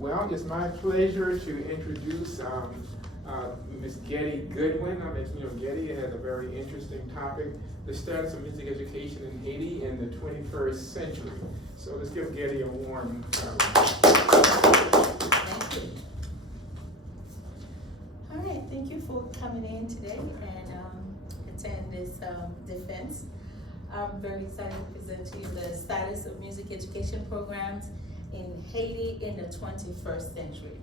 Well, it's my pleasure to introduce Ms. Getty Goodwin. I mentioned, Getty has a very interesting topic, the status of music education in Haiti in the 21st century. So let's give Getty a warm Thank you. All right, thank you for coming in today and attend this defense. I'm very excited to present to you the status of music education programs in Haiti in the 21st century.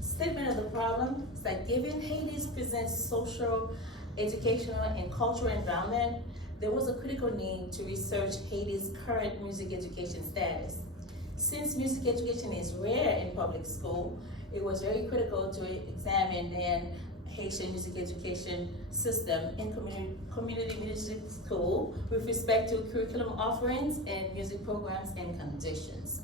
Statement of the problem is that given Haiti's present social, educational, and cultural environment, there was a critical need to research Haiti's current music education status. Since music education is rare in public school, it was very critical to examine then Haitian music education system in community music school with respect to curriculum offerings and music programs and conditions.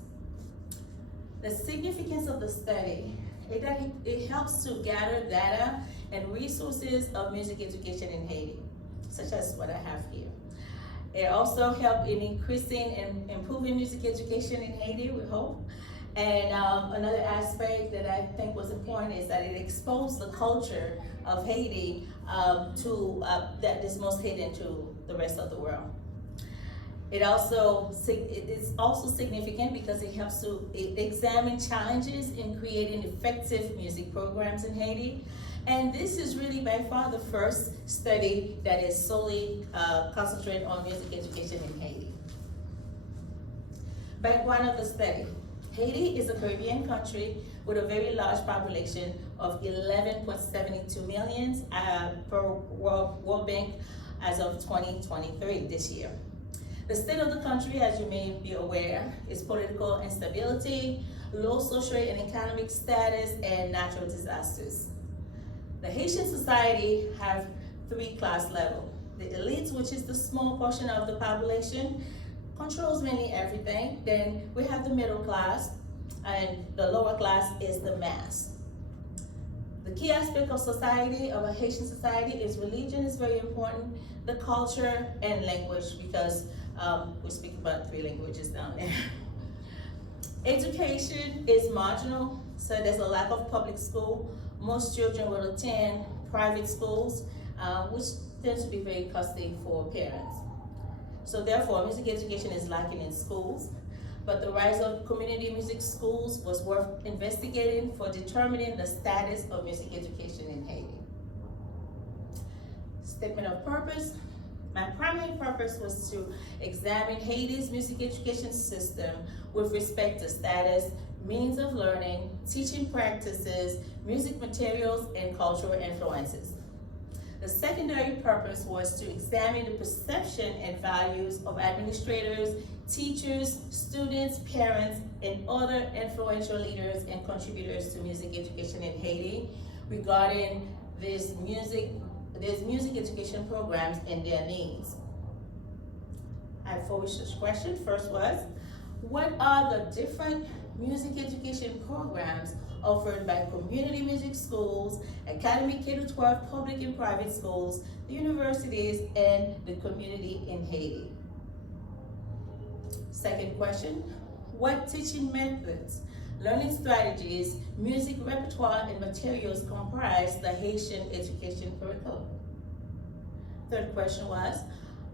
The significance of the study is that it helps to gather data and resources of music education in Haiti, such as what I have here. It also helped in increasing and improving music education in Haiti, we hope. And another aspect that I think was important is that it exposed the culture of Haiti that is most hidden to the rest of the world. It is also significant because it helps to examine challenges in creating effective music programs in Haiti. And this is really by far the first study that is solely concentrated on music education in Haiti. Background of the study. Haiti is a Caribbean country with a very large population of 11.72 million per World Bank as of 2023 this year. The state of the country, as you may be aware, is political instability, low social and economic status, and natural disasters. The Haitian society have three class levels. The elites, which is the small portion of the population, controls mainly everything. Then we have the middle class, and the lower class is the mass. The key aspect of society, of a Haitian society, is religion is very important, the culture, and language, because we speak about 3 languages down there. Education is marginal, so there's a lack of public school. Most children will attend private schools, which tends to be very costly for parents. So therefore, music education is lacking in schools, but the rise of community music schools was worth investigating for determining the status of music education in Haiti. Statement of purpose. My primary purpose was to examine Haiti's music education system with respect to status, means of learning, teaching practices, music materials, and cultural influences. The secondary purpose was to examine the perception and values of administrators, teachers, students, parents, and other influential leaders and contributors to music education in Haiti regarding these music education programs and their needs. I have 4 research questions. First was, what are the different music education programs offered by community music schools, academic K-12 public and private schools, the universities, and the community in Haiti? Second question, what teaching methods, learning strategies, music repertoire, and materials comprise the Haitian education curriculum? Third question was,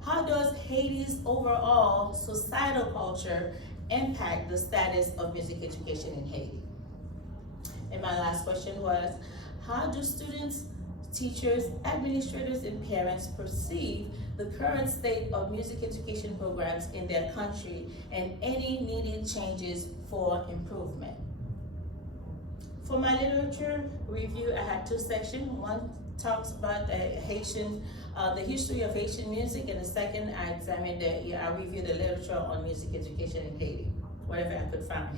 how does Haiti's overall societal culture impact the status of music education in Haiti? And my last question was, how do students, teachers, administrators, and parents perceive the current state of music education programs in their country and any needed changes for improvement? For my literature review, I had 2 sections. One talks about the history of Haitian music, and the second I reviewed the literature on music education in Haiti, whatever I could find.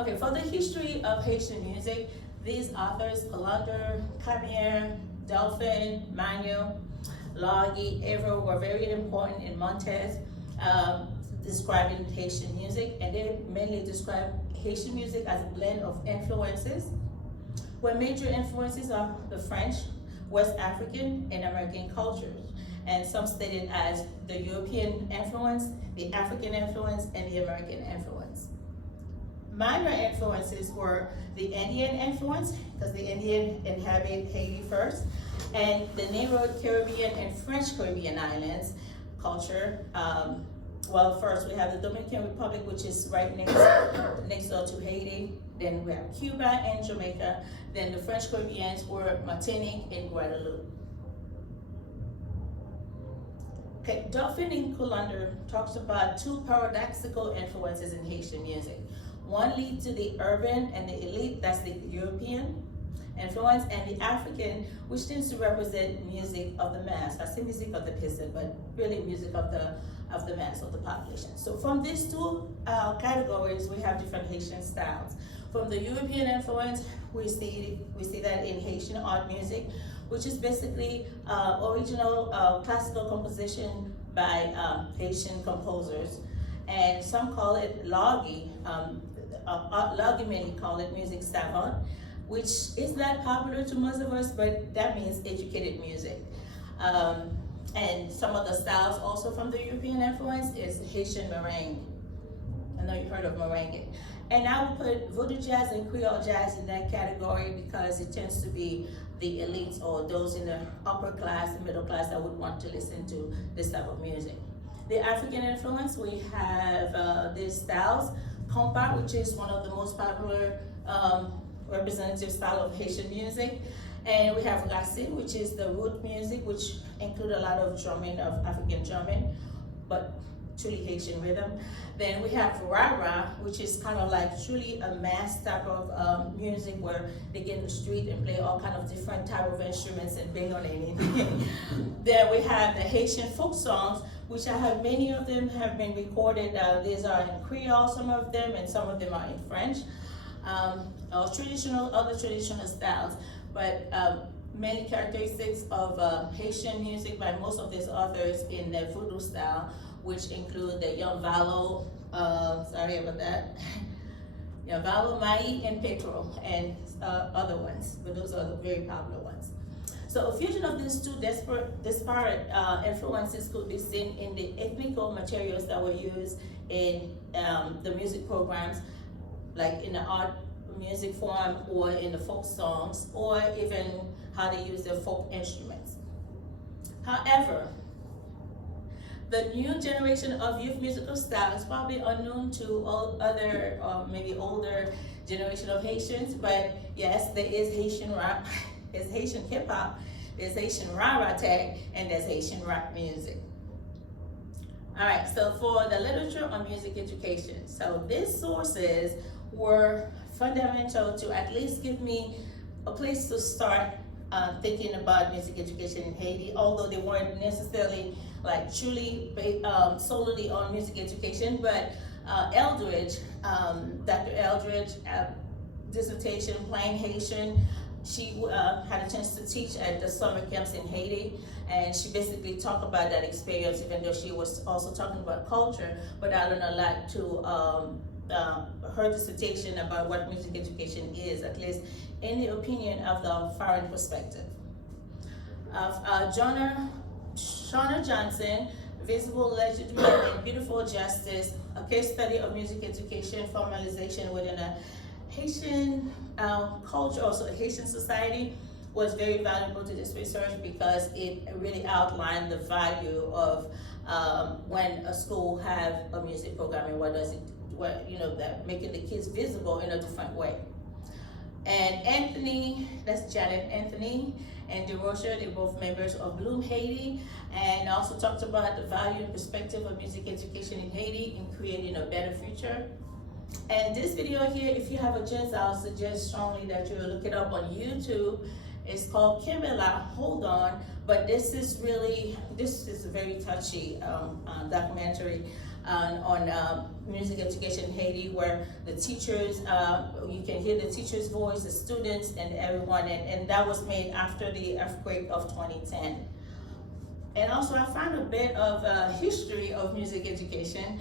Okay, for the history of Haitian music, these authors, Colander, Camier, Dolphin, Manuel, Lagui, Avro, were very important in Montez, describing Haitian music, and they mainly describe Haitian music as a blend of influences, where major influences are the French, West African, and American cultures, and some stated as the European influence, the African influence, and the American influence. minor influences were the Indian influence, because the Indian inhabited Haiti first, and the Negro Caribbean and French Caribbean islands culture. Well, first we have the Dominican Republic, which is right next door to Haiti. Then we have Cuba and Jamaica. Then the French Caribbeans were Martinique and Guadeloupe. Okay, Dolphin in Colander talks about two paradoxical influences in Haitian music. One leads to the urban and the elite, that's the European influence, and the African, which tends to represent music of the mass. I say music of the peasant, but really music of the mass, of the population. So from these two categories, we have different Haitian styles. From the European influence, we see that in Haitian art music, which is basically original classical composition by Haitian composers. And some call it loggy. Loggy many call it music savant, which is not popular to most of us, but that means educated music. And some of the styles also from the European influence is Haitian merengue. I know you've heard of merengue. And I would put voodoo jazz and Creole jazz in that category because it tends to be the elites or those in the upper class, the middle class that would want to listen to this type of music. The African influence, we have these styles. Compa, which is one of the most popular representative style of Haitian music. And we have Racine, which is the root music, which include a lot of drumming, of African drumming, but truly Haitian rhythm. Then we have Rara, which is kind of like truly a mass type of music where they get in the street and play all kind of different type of instruments and bang on anything. Then we have the Haitian folk songs, which I have many of them have been recorded. These are in Creole, some of them, and some of them are in French. Other traditional styles, but many characteristics of Haitian music by most of these authors in the voodoo style, which include the Yambalo, sorry about that, Yambalo, Mai, and Petro, and other ones, but those are the very popular ones. So a fusion of these two disparate influences could be seen in the ethnical materials that were used in the music programs, like in the art music form or in the folk songs, or even how they use their folk instruments. However, the new generation of youth musical style is probably unknown to all other, maybe older generation of Haitians, but yes, there is Haitian rap, there's Haitian hip hop, there's Haitian rara tag, and there's Haitian rock music. All right, so for the literature on music education, so these sources were fundamental to at least give me a place to start thinking about music education in Haiti, although they weren't necessarily like truly solely on music education, but Eldridge, Dr. Eldridge, dissertation, Plain Haitian, she had a chance to teach at the summer camps in Haiti, and she basically talked about that experience, even though she was also talking about culture, but I learned a lot to her dissertation about what music education is, at least in the opinion of the foreign perspective. Shauna Johnson, Visible Legitimate and Beautiful Justice, a case study of music education formalization within a Haitian culture, also a Haitian society, was very valuable to this research because it really outlined the value of when a school have a music program and what does it, that making the kids visible in a different way. And Anthony, that's Janet Anthony, and DeRocher, they're both members of Bloom Haiti, and also talked about the value and perspective of music education in Haiti in creating a better future. And this video here, if you have a chance, I'll suggest strongly that you look it up on YouTube. It's called Kimbella, Hold On, but this is a very touchy documentary on music education in Haiti, where the teachers, you can hear the teachers' voice, the students, and everyone, and that was made after the earthquake of 2010. And also I found a bit of history of music education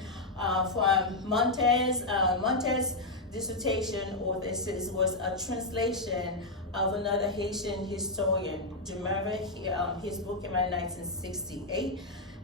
from Montez. Montez's dissertation or thesis was a translation of another Haitian historian, Jemera. His book came out in 1968.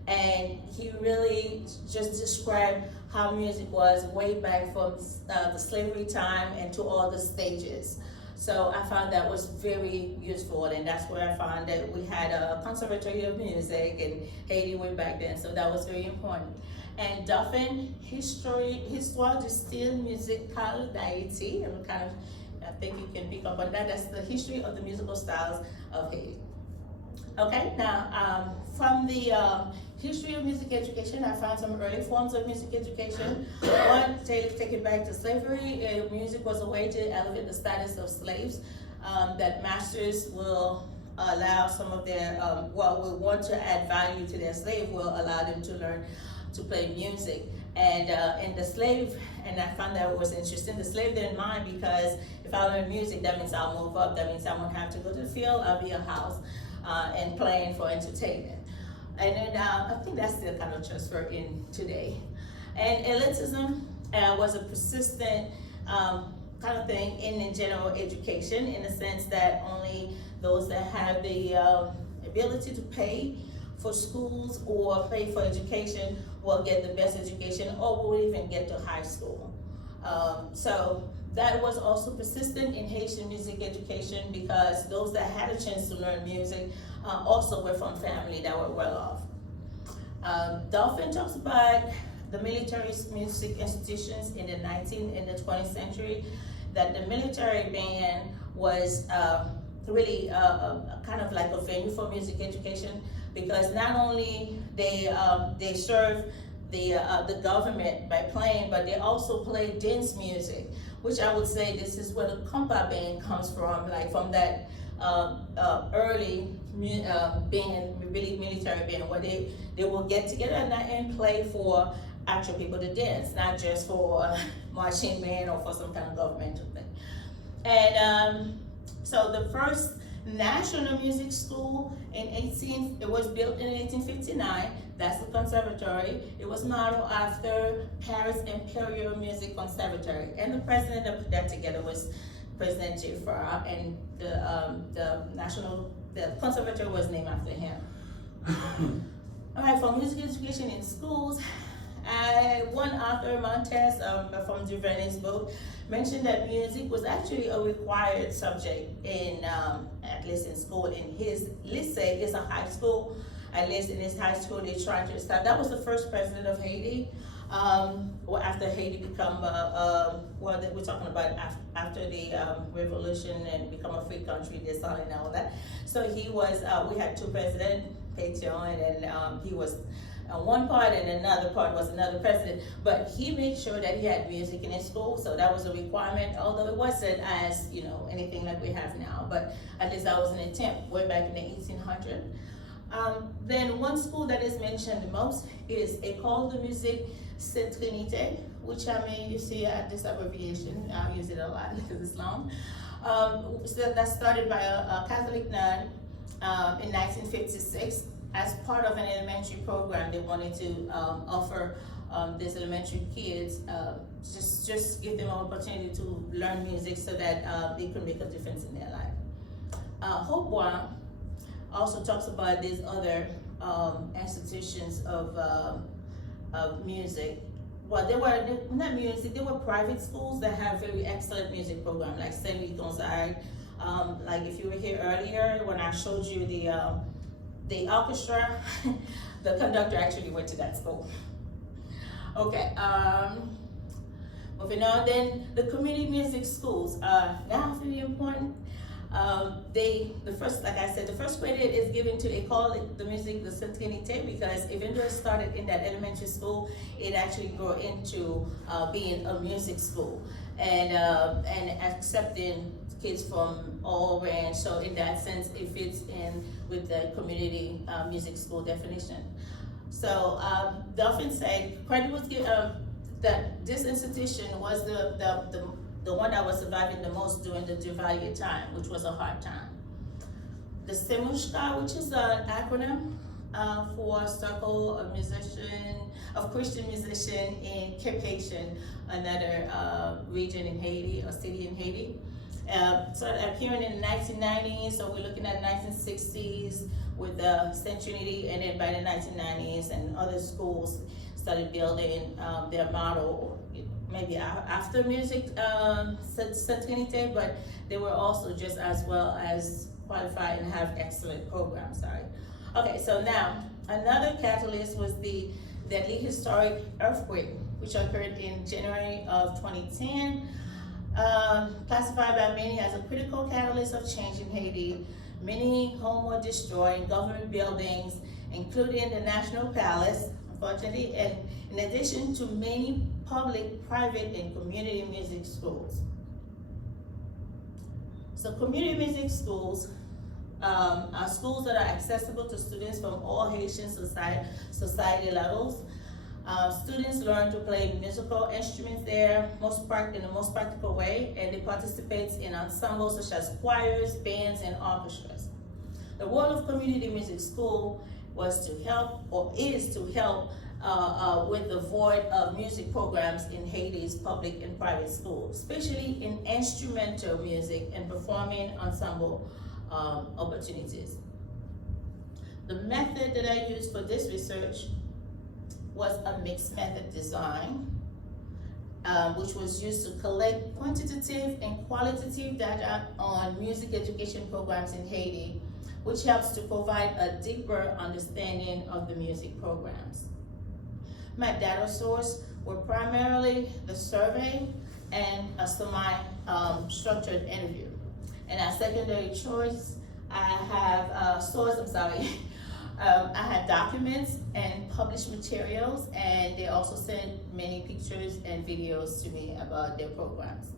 and he really just described how music was way back from the slavery time and to all the stages. So I found that was very useful, and that's where I found that we had a conservatory of music in Haiti way back then, so that was very important. And Dauphin, Histoire du style musical d'Haïti, and I think you can pick up on that. That's the history of the musical styles of Haiti. Okay, now from the history of music education, I found some early forms of music education. One, take it back to slavery. Music was a way to elevate the status of slaves, that masters will allow some of their, will want to add value to their slave, will allow them to learn to play music. And the slave, and I found that was interesting, the slave didn't mind, because if I learn music, that means I'll move up, that means I won't have to go to the field, I'll be a house and playing for entertainment. And then I think that's still kind of transferred in today. And elitism was a persistent kind of thing in general education, in the sense that only those that have the ability to pay for schools or pay for education will get the best education, or will even get to high school. So that was also persistent in Haitian music education, because those that had a chance to learn music also were from family that were well off. Dauphin talks about the military music institutions in the 19th and the 20th century, that the military band was really kind of like a venue for music education, because not only they serve the government by playing, but they also play dance music, which I would say this is where the compa band comes from, like from that early band, really military band, where they will get together and play for actual people to dance, not just for marching band or for some kind of governmental thing. And so the first national music school it was built in 1859. That's the conservatory. It was modeled after Paris Imperial Music Conservatory, and the president that put that together was President J. Farrar, and the conservatory was named after him. All right, for music education in schools, one author, Montes, from Duvernay's book, mentioned that music was actually a required subject in, at least in school. In his lycée is a high school. At least in his high school, they tried to start. That was the first president of Haiti. After Haiti become, we're talking about after the revolution and become a free country, they started and all that. So he was, we had two presidents, Pétion, and he was one part, and another part was another president. But he made sure that he had music in his school, so that was a requirement, although it wasn't as, anything like we have now. But at least that was an attempt way back in the 1800s. Then one school that is mentioned the most is École de Musique Sainte Trinité, which you see this abbreviation, I use it a lot because it's long. So that started by a Catholic nun in 1956 as part of an elementary program. They wanted to offer these elementary kids, just give them an opportunity to learn music so that they could make a difference in their life. Goodwin also talks about these other institutions of music. Well, they were not music, they were private schools that have very excellent music program, like Saint Louis Gonzague. Like if you were here earlier, when I showed you the orchestra, the conductor actually went to that school. Okay, moving on then, the community music schools. Now really important. The first credit is given to École de Musique de Sainte Trinité, because even though it started in that elementary school, it actually grew into being a music school and accepting kids from all range. So in that sense, it fits in with the community music school definition. So Dauphin said credit was given that this institution was the one that was surviving the most during the Duvalier time, which was a hard time. The Semushka, which is an acronym for Circle of Christian Musician in Cape Haitian, another region in Haiti, or city in Haiti. Started appearing in the 1990s, so we're looking at 1960s with St. Trinity, and then by the 1990s, and other schools started building their model, maybe after music St. Trinity, but they were also just as well as qualified and have excellent programs. Sorry. Okay, so now another catalyst was the deadly historic earthquake, which occurred in January of 2010. Classified by many as a critical catalyst of change in Haiti. Many homes were destroyed, government buildings, including the National Palace, unfortunately, and in addition to many public, private, and community music schools. So community music schools are schools that are accessible to students from all Haitian society levels. Students learn to play musical instruments there in the most practical way, and they participate in ensembles such as choirs, bands, and orchestras. The role of community music school was to help, or is to help, with the void of music programs in Haiti's public and private schools, especially in instrumental music and performing ensemble opportunities. The method that I used for this research was a mixed method design, which was used to collect quantitative and qualitative data on music education programs in Haiti, which helps to provide a deeper understanding of the music programs. My data source were primarily the survey and a semi-structured interview. And as secondary choice, I have I had documents and published materials, and they also sent many pictures and videos to me about their programs.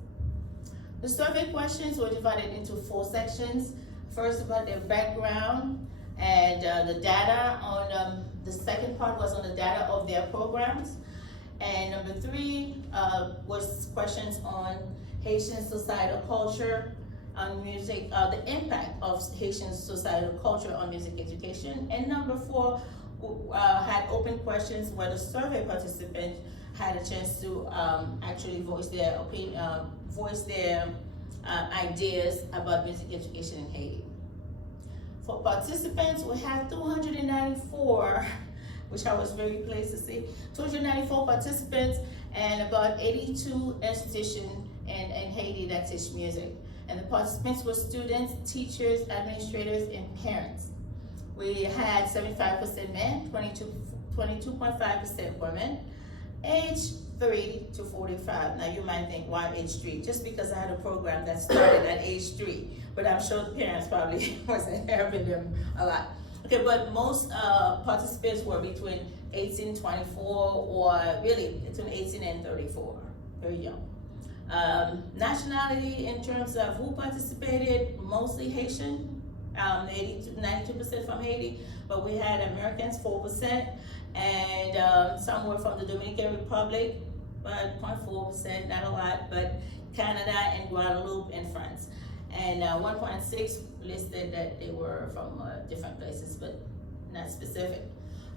The survey questions were divided into 4 sections. First, about their background, and the data on, the second part was on the data of their programs. And number 3 was questions on Haitian societal culture, on music, the impact of Haitian societal culture on music education. And number 4 had open questions where the survey participants had a chance to actually voice their opinion, ideas about music education in Haiti. For participants, we had 294, which I was very pleased to see, 294 participants and about 82 institutions in Haiti that teach music. And the participants were students, teachers, administrators, and parents. We had 75% men, 22.5% women, age 3 to 45. Now you might think, why age 3? Just because I had a program that started at age 3, but I'm sure the parents probably wasn't helping them a lot. Okay, but most participants were between 18 and 24, or really between 18 and 34, very young. Nationality in terms of who participated, mostly Haitian, 92% from Haiti, but we had Americans, 4%, and some were from the Dominican Republic, but 0.4%, not a lot, but Canada and Guadeloupe and France. And 1.6 listed that they were from different places, but not specific.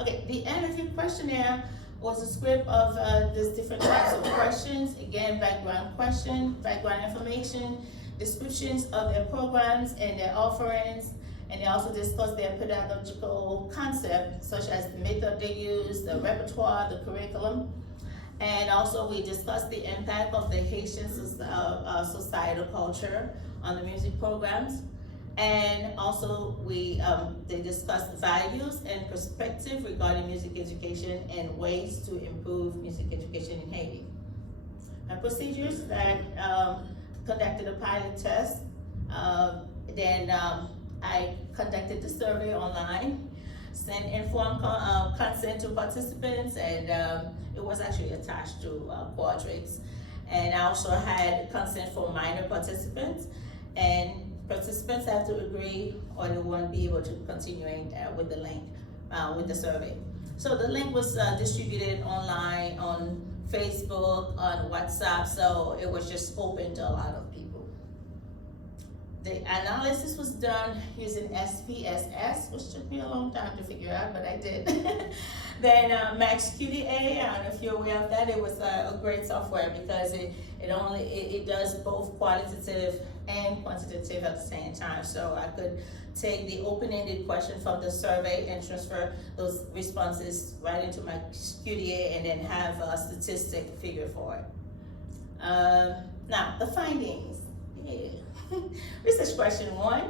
Okay, the interview questionnaire was a script of these different types of questions. Again, background question, background information, descriptions of their programs and their offerings, and they also discussed their pedagogical concept, such as the method they use, the repertoire, the curriculum. And also we discussed the impact of the Haitian societal culture on the music programs. And also they discussed values and perspective regarding music education and ways to improve music education in Haiti. And procedures that conducted a pilot test. Then I conducted the survey online, sent informed consent to participants, and it was actually attached to Quadrix. And I also had consent for minor participants, and participants have to agree or they won't be able to continue with the link, with the survey. So the link was distributed online on Facebook, on WhatsApp, so it was just open to a lot of people. The analysis was done using SPSS, which took me a long time to figure out, but I did. Then Max QDA, I don't know if you're aware of that. It was a great software because it does both qualitative and quantitative at the same time. So I could take the open-ended question from the survey and transfer those responses right into my QDA and then have a statistic figure for it. Now, the findings. Yeah. Research question 1,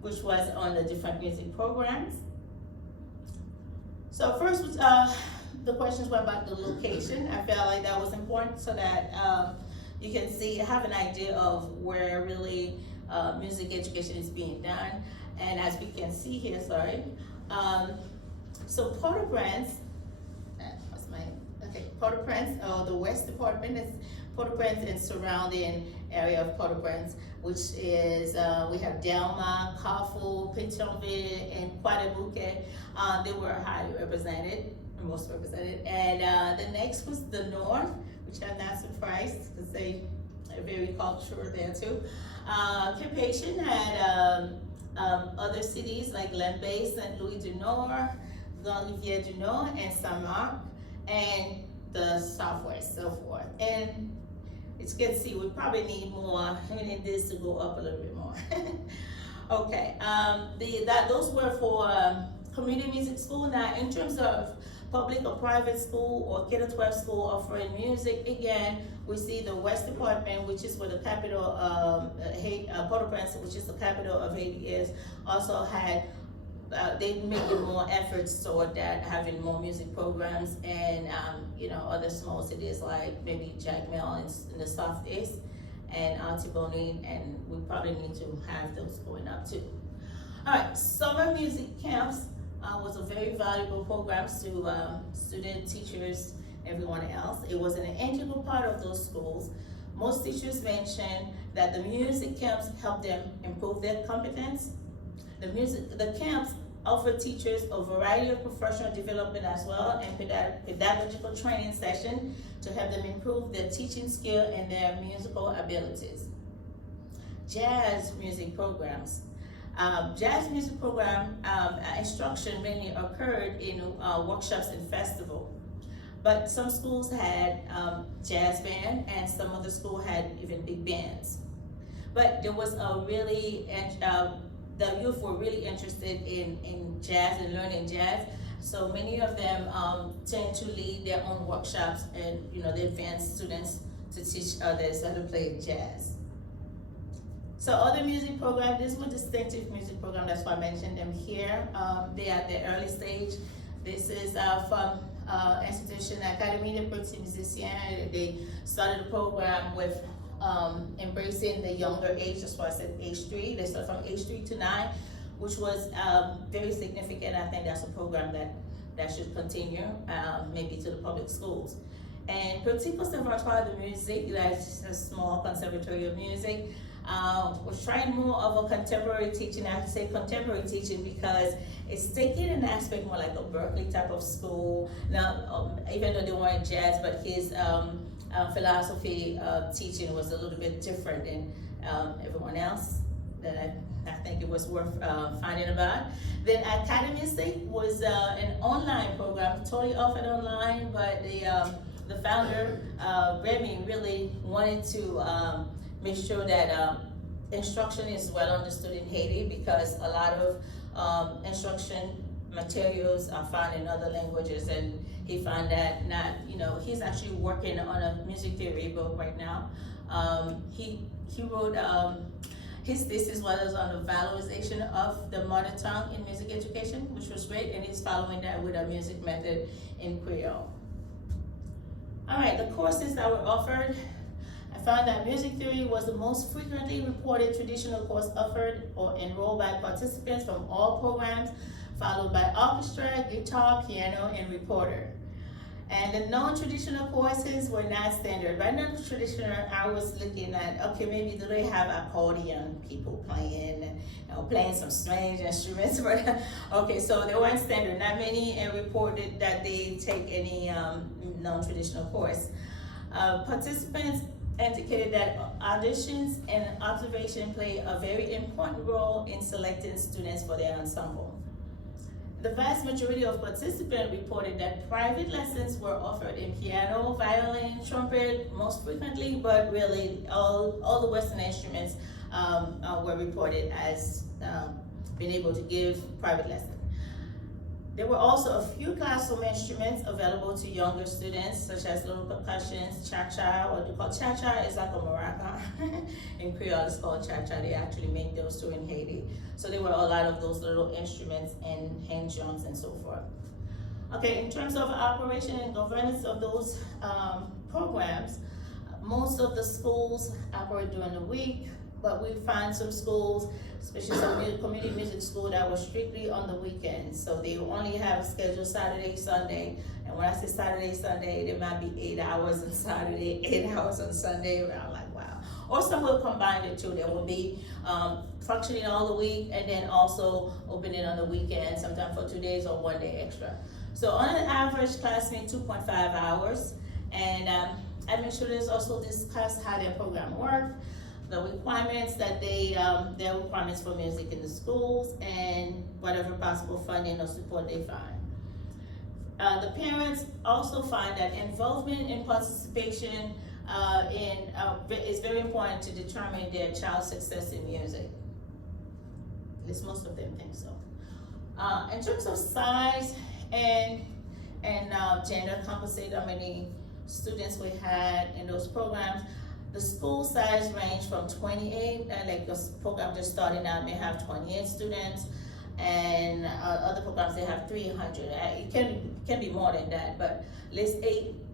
which was on the different music programs. So first, the questions were about the location. I felt like that was important so that you can have an idea of where really music education is being done. And as we can see here, so Port-au-Prince, Port-au-Prince, the West Department is Port-au-Prince and surrounding area of Port-au-Prince, which is, we have Delma, Carrefour, Pétionville, and Quadebouquet. They were highly represented, most represented. And the next was the North, which I'm not surprised because they are very cultural there too. Carpathian had other cities like Lembe, Saint Louis du Nord, Olivier du Nord, and Saint-Marc, and the Southwest, so forth. And as you can see, we probably need more. We need this to go up a little bit more. Okay, those were for community music school. Now, in terms of public or private school or K-12 school offering music, again, we see the West Department, which is where the capital of Port-au-Prince, which is the capital of Haiti, is, also had they making more efforts toward that, having more music programs, and other small cities like maybe Jacmel in the southeast and Antibonite, and we probably need to have those going up too. All right, summer music camps was a very valuable program to students, teachers, everyone else. It was an integral part of those schools. Most teachers mentioned that the music camps helped them improve their competence. The camps offered teachers a variety of professional development as well and pedagogical training sessions to help them improve their teaching skill and their musical abilities. Jazz music programs. Jazz music program instruction mainly occurred in workshops and festivals. But some schools had jazz band and some other schools had even big bands. But there was the youth were really interested in jazz and learning jazz. So many of them tend to lead their own workshops and they advance students to teach others how to play jazz. So other music programs, these were distinctive music programs, that's why I mentioned them here. They are at the early stage. This is from institution Académie des Petits Musiciens. They started the program with embracing the younger age, that's why I said age 3. They started from age 3 to 9, which was very significant. I think that's a program that should continue, maybe to the public schools. And Petit Conservatoire de Musique, that's a small conservatory of music, was trying more of a contemporary teaching. I have to say contemporary teaching because it's taking an aspect more like a Berkeley type of school. Now, even though they weren't jazz, but his philosophy teaching was a little bit different than everyone else that I think it was worth finding about. Then Académie was an online program, totally offered online, but the founder, Remy, really wanted to make sure that instruction is well understood in Haiti because a lot of instruction materials are found in other languages, and he found that he's actually working on a music theory book right now. He wrote his thesis was on the valorization of the mother tongue in music education, which was great, and he's following that with a music method in Creole. All right, the courses that were offered. I found that music theory was the most frequently reported traditional course offered or enrolled by participants from all programs, followed by orchestra, guitar, piano, and reporter. And the non-traditional courses were not standard. By non-traditional, I was looking at, okay, maybe do they have accordion people playing, playing some strange instruments? Okay, so they weren't standard. Not many reported that they take any non-traditional course. Participants indicated that auditions and observation play a very important role in selecting students for their ensemble. The vast majority of participants reported that private lessons were offered in piano, violin, trumpet most frequently, but really all the Western instruments were reported as being able to give private lessons. There were also a few classical instruments available to younger students, such as little percussions, cha-cha, what they call cha-cha is like a maraca. In Creole, it's called cha-cha. They actually make those too in Haiti. So there were a lot of those little instruments and hand drums and so forth. Okay, in terms of operation and governance of those programs, most of the schools operate during the week, but we find some schools, especially some community music school, that was strictly on the weekends. So they only have a schedule Saturday, Sunday. And when I say Saturday, Sunday, there might be 8 hours on Saturday, 8 hours on Sunday. I'm like, wow. Or some will combine the two. There will be functioning all the week and then also opening on the weekend, sometimes for 2 days or 1 day extra. So on an average, class meet 2.5 hours. And administrators also discuss how their program works, the requirements that their requirements for music in the schools, and whatever possible funding or support they find. The parents also find that involvement and participation is very important to determine their child's success in music. At least most of them think so. In terms of size and gender compensate how many students we had in those programs, the school size range from 28, like the program just starting out may have 28 students, and other programs they have 300. It can be more than that, but let's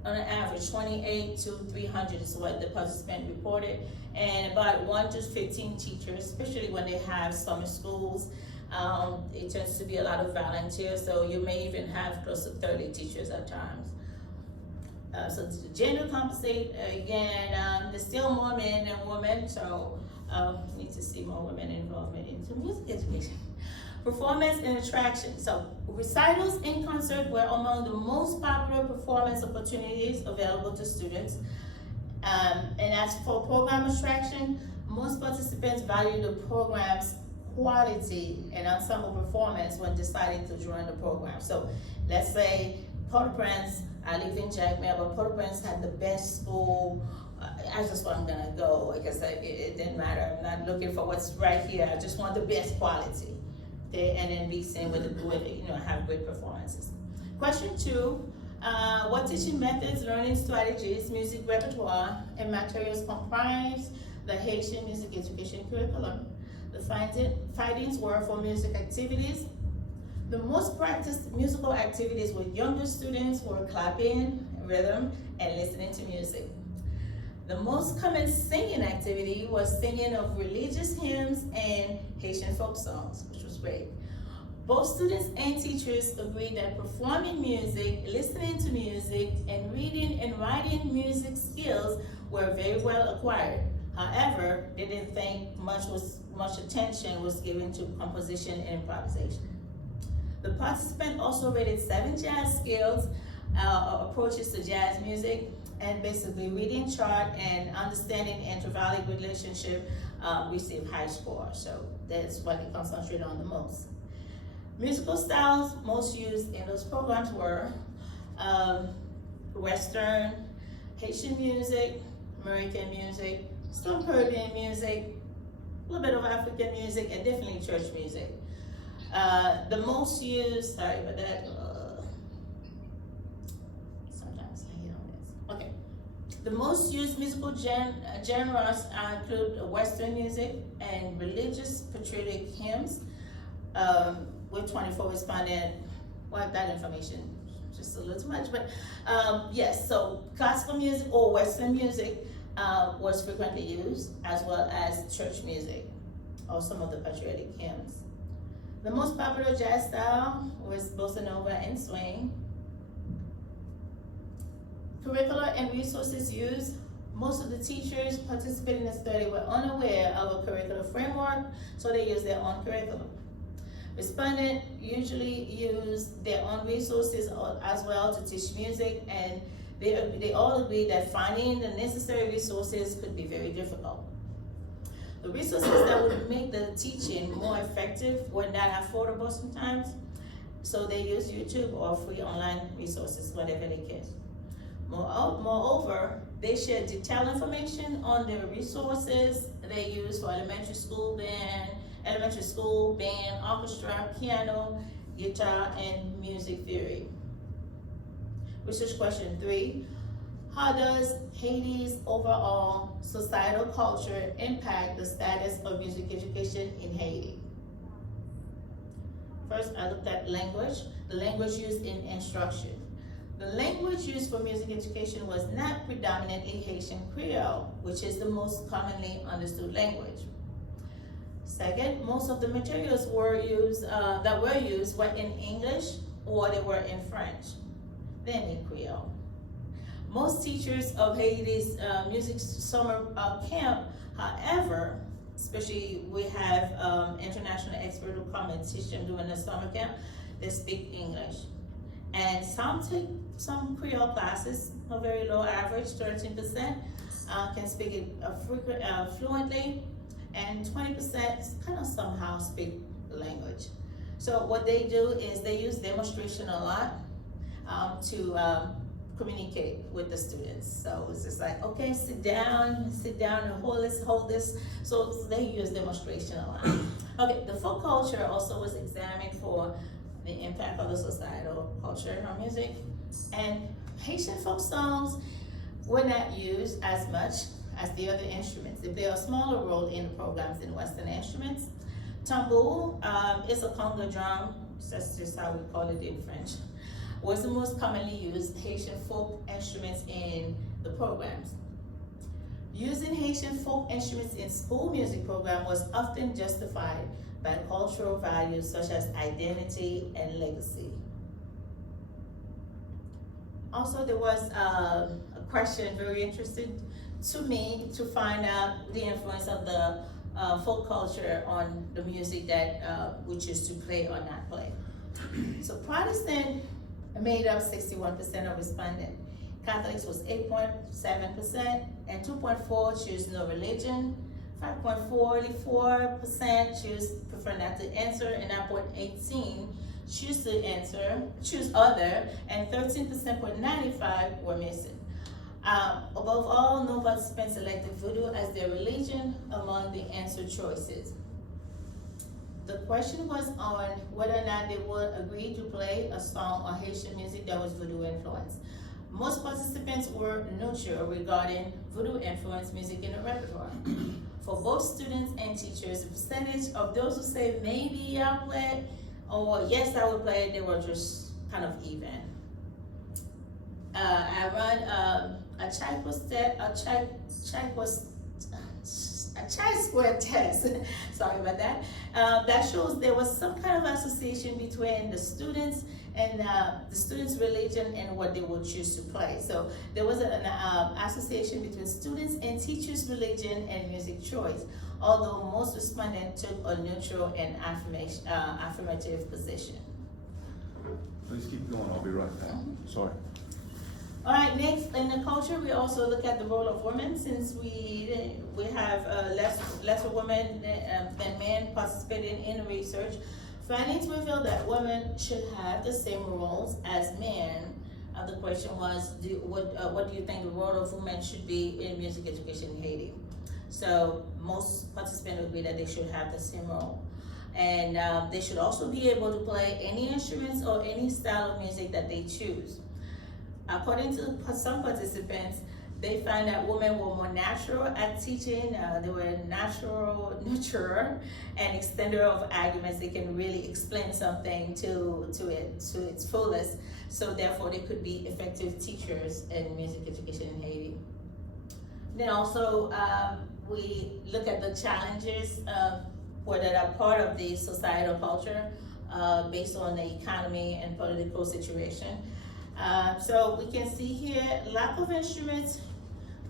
on an average, 28 to 300 is what the participant reported, and about 1 to 15 teachers, especially when they have summer schools. It tends to be a lot of volunteers, so you may even have close to 30 teachers at times. So to gender compensate, again, there's still more men than women, so we need to see more women involvement into music education. Performance and attraction. So recitals and concerts were among the most popular performance opportunities available to students. And as for program attraction, most participants value the program's quality and ensemble performance when deciding to join the program. So let's say Port-au-Prince, I live in Jackmere, but Port-au-Prince had the best school. That's just where I'm gonna go because it didn't matter. I'm not looking for what's right here. I just want the best quality. Okay, and then be seen with have great performances. Question 2, what teaching methods, learning strategies, music repertoire, and materials comprise the Haitian music education curriculum? The findings were for music activities. The most practiced musical activities with younger students were clapping, rhythm, and listening to music. The most common singing activity was singing of religious hymns and Haitian folk songs, which was great. Both students and teachers agreed that performing music, listening to music, and reading and writing music skills were very well acquired. However, they didn't think much attention was given to composition and improvisation. The participant also rated 7 jazz skills, approaches to jazz music, and basically reading chart and understanding intervallic relationship received high scores. So that's what they concentrated on the most. Musical styles most used in those programs were Western, Haitian music, American music, some Caribbean music, a little bit of African music, and definitely church music. The most used, sorry about that, sometimes I hit on this. Okay. The most used musical genres include Western music and religious patriotic hymns, with 24 respondents. Well, that information, just a little too much, but yes, so classical music or Western music was frequently used, as well as church music, or some of the patriotic hymns. The most popular jazz style was bossa nova and swing. Curricula and resources used. Most of the teachers participating in the study were unaware of a curricular framework, so they used their own curriculum. Respondents usually use their own resources as well to teach music, and They all agree that finding the necessary resources could be very difficult. The resources that would make the teaching more effective were not affordable sometimes, so they use YouTube or free online resources, whatever they can. Moreover, they share detailed information on the resources they use for elementary school, band, orchestra, piano, guitar, and music theory. Research question 3. How does Haiti's overall societal culture impact the status of music education in Haiti? First, I looked at language, the language used in instruction. The language used for music education was not predominantly Haitian Creole, which is the most commonly understood language. Second, most of the materials that were used were in English or they were in French, then in Creole. Most teachers of Haiti's music summer camp, however, especially we have international experts who come and teach them during the summer camp, they speak English. And some take some Creole classes, a very low average, 13%, can speak it fluently, and 20% kind of somehow speak the language. So what they do is they use demonstration a lot to communicate with the students. So it's just like, okay, sit down and hold this. So they use demonstration a lot. Okay, the folk culture also was examined for the impact of the societal culture on music. And Haitian folk songs were not used as much as the other instruments. They play a smaller role in the programs than Western instruments. Tambour is a conga drum, that's just how we call it in French, was the most commonly used Haitian folk instruments in the programs. Using Haitian folk instruments in school music program was often justified by cultural values such as identity and legacy. Also, there was a question very interesting to me to find out the influence of the folk culture on the music that we choose to play or not play. So Protestant made up 61% of respondents. Catholics was 8.7%, and 2.4% choose no religion. 5.44% prefer not to answer, and 9.18% choose other, and 13.95% were missing. Above all, no participants selected voodoo as their religion among the answer choices. The question was on whether or not they would agree to play a song or Haitian music that was voodoo influenced. Most participants were neutral regarding voodoo influenced music in the repertoire. For both students and teachers, the percentage of those who say maybe I'll play it or yes I would play it, they were just kind of even. I run a chi-square test, sorry about that, that shows there was some kind of association between the students and the students' religion and what they would choose to play. So there was an association between students and teachers' religion and music choice, although most respondents took a neutral and affirmative position. Please keep going, I'll be right back. Sorry. All right, next in the culture, we also look at the role of women, since we have lesser women than men participating in research. Findings reveal that women should have the same roles as men. The question was, what do you think the role of women should be in music education in Haiti? So most participants agree that they should have the same role. And they should also be able to play any instruments or any style of music that they choose. According to some participants, they find that women were more natural at teaching. They were nurturer, and extender of arguments. They can really explain something to its fullest. So therefore, they could be effective teachers in music education in Haiti. Then also, we look at the challenges that are part of the societal culture based on the economy and political situation. So we can see here, lack of instruments.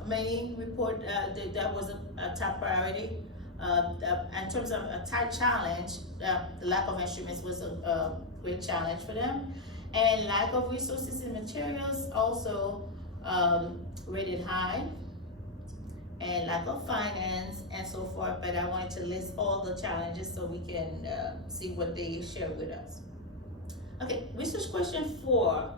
Many report that was a top priority. In terms of a type challenge, the lack of instruments was a great challenge for them. And lack of resources and materials also rated high, and lack of finance and so forth, but I wanted to list all the challenges so we can see what they share with us. Okay, research question 4,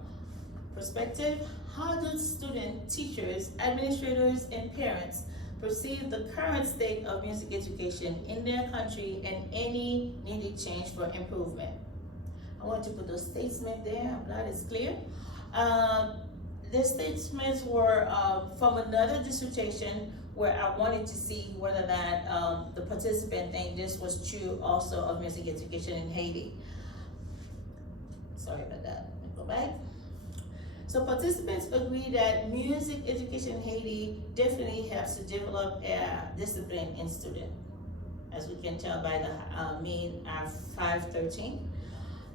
perspective. How do students, teachers, administrators, and parents perceive the current state of music education in their country and any needed change for improvement? I want to put those statements there. I'm glad it's clear. The statements were from another dissertation where I wanted to see whether that the participant think this was true also of music education in Haiti. Sorry about that. Let me go back. So participants agree that music education in Haiti definitely helps to develop a discipline in students, as we can tell by the mean 513.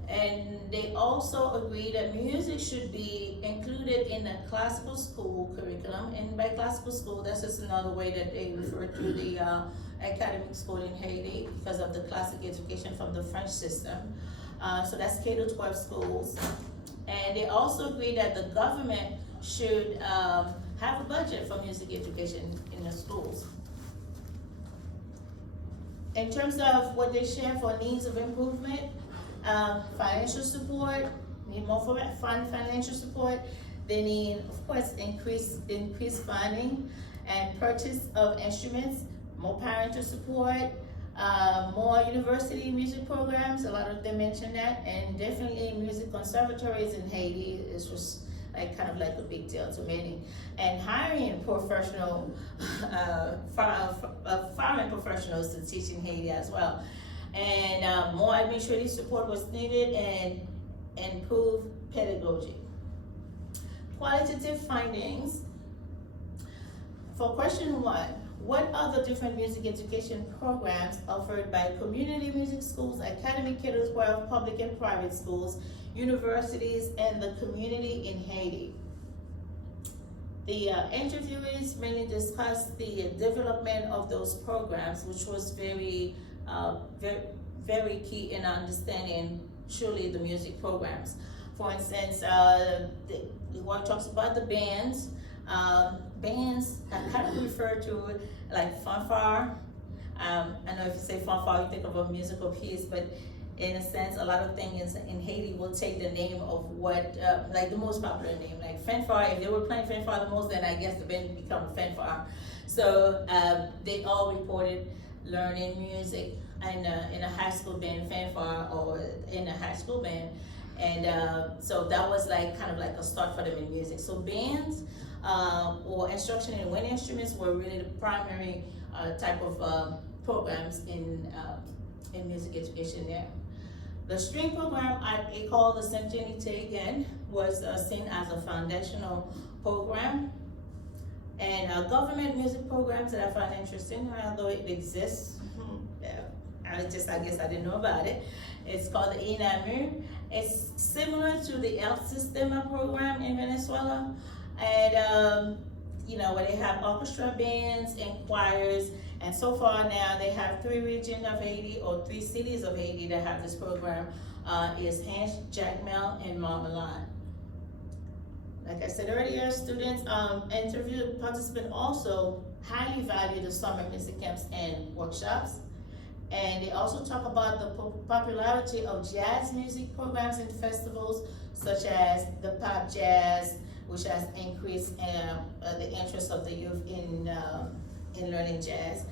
And they also agree that music should be included in the classical school curriculum. And by classical school, that's just another way that they refer to the academic school in Haiti because of the classic education from the French system. So that's K-12 schools. And they also agree that the government should have a budget for music education in the schools. In terms of what they share for needs of improvement, financial support, need more financial support. They need, of course, increased funding and purchase of instruments, more parental support, more university music programs. A lot of them mention that, and definitely music conservatories in Haiti is just kind of like a big deal to many. And hiring professional, foreign professionals to teach in Haiti as well. And more administrative support was needed and improved pedagogy. Qualitative findings. For question 1, what are the different music education programs offered by community music schools, academic K-12, public and private schools, universities, and the community in Haiti? The interviewees mainly discussed the development of those programs, which was very key in understanding truly the music programs. For instance, the one talks about the bands. Bands are kind of referred to like fanfare. I know if you say fanfare, you think of a musical piece, but in a sense, a lot of things in Haiti will take the name of what, like the most popular name, like fanfare. If they were playing fanfare the most, then I guess the band become fanfare. So they all reported learning music in a high school band, fanfare, or in a high school band. And so that was like kind of like a start for them in music. So bands or instruction in wind instruments were really the primary type of programs in music education there. The string program, I call the Saint-Unité again, was seen as a foundational program. And government music programs that I find interesting, although it exists, I guess I didn't know about it. It's called the INAMU. It's similar to the El Sistema program in Venezuela. And, where they have orchestra bands and choirs. And so far now, they have 3 regions of Haiti, or 3 cities of Haiti that have this program. Is Hanche, Jacmel, and Marmelade. Like I said earlier, students interviewed participants also highly value the summer music camps and workshops. And they also talk about the popularity of jazz music programs and festivals, such as the pop jazz, which has increased the interest of the youth in learning jazz.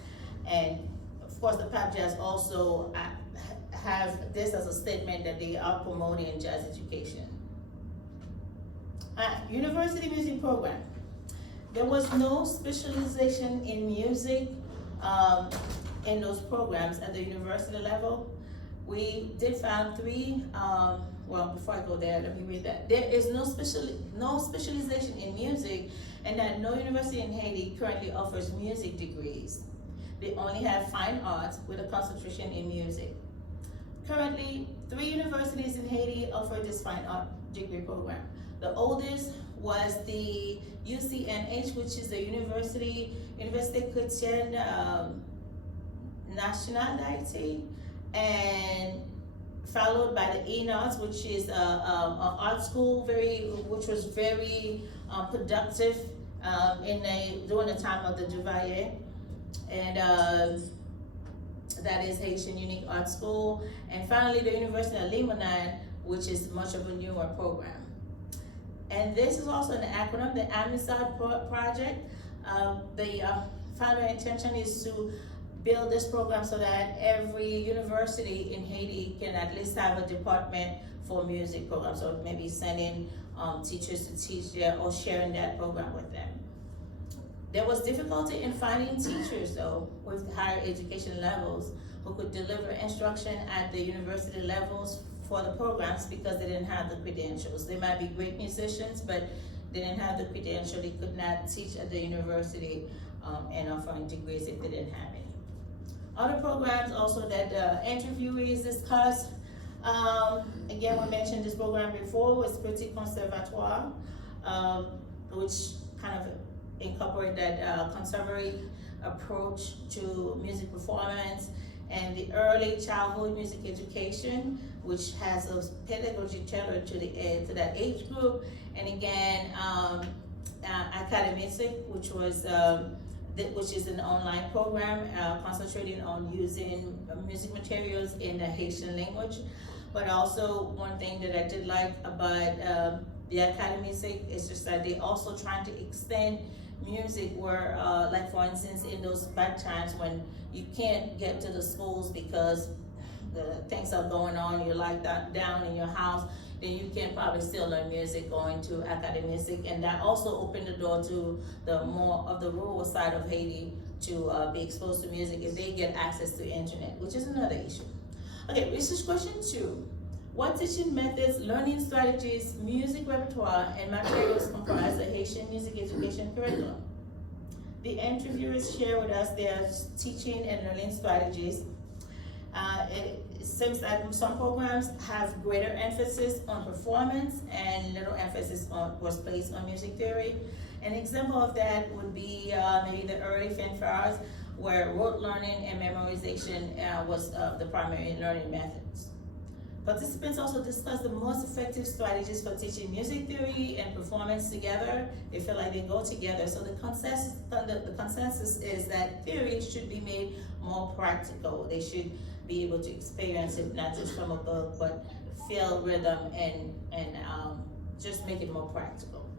And of course, the pop jazz also have this as a statement that they are promoting jazz education. University music program. There was no specialization in music in those programs at the university level. We did find 3, well, before I go there, let me read that. There is no specialization in music, and that no university in Haiti currently offers music degrees. They only have fine arts with a concentration in music. Currently, 3 universities in Haiti offer this fine art degree program. The oldest was the UCNH, which is the Université Chrétienne Nationale d'Haïti, and followed by the ENARS, which is an art school, which was very productive during the time of the Duvalier. And that is Haitian Unique Art School. And finally, the University of Lebanon, which is much of a newer program. And this is also an acronym, the AMISAD project. The final intention is to build this program so that every university in Haiti can at least have a department for music programs, so maybe sending teachers to teach there or sharing that program with them. There was difficulty in finding teachers though with higher education levels who could deliver instruction at the university levels for the programs because they didn't have the credentials. They might be great musicians, but they didn't have the credential. They could not teach at the university and offering degrees if they didn't have any. Other programs also that the interviewees discussed, again, we mentioned this program before, was Petit Conservatoire, which kind of incorporate that conservatory approach to music performance, and the early childhood music education, which has a pedagogy tailored to that age group, and again, Academic, which is an online program concentrating on using music materials in the Haitian language. But also one thing that I did like about the Academic is just that they also trying to extend music where, like for instance, in those bad times when you can't get to the schools because the things are going on, you're like that down in your house, then you can probably still learn music going to Academic, and that also opened the door to the more of the rural side of Haiti to be exposed to music if they get access to internet, which is another issue. Okay, research question 2. What teaching methods, learning strategies, music repertoire, and materials comprise the Haitian music education curriculum? The interviewers share with us their teaching and learning strategies. It seems that some programs have greater emphasis on performance and little emphasis was placed on music theory. An example of that would be maybe the early fanfares, where rote learning and memorization was the primary learning methods. Participants also discussed the most effective strategies for teaching music theory and performance together. They feel like they go together. So the consensus is that theory should be made more practical. They should be able to experience it not just from a book, but feel rhythm and just make it more practical.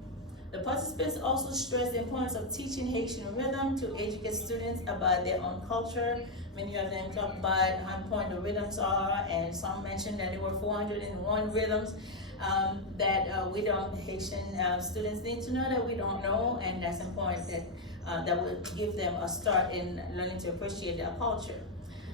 The participants also stressed the importance of teaching Haitian rhythm to educate students about their own culture. Many of them talked about how important the rhythms are, and some mentioned that there were 401 rhythms that Haitian students need to know that we don't know, and that's important that will give them a start in learning to appreciate their culture.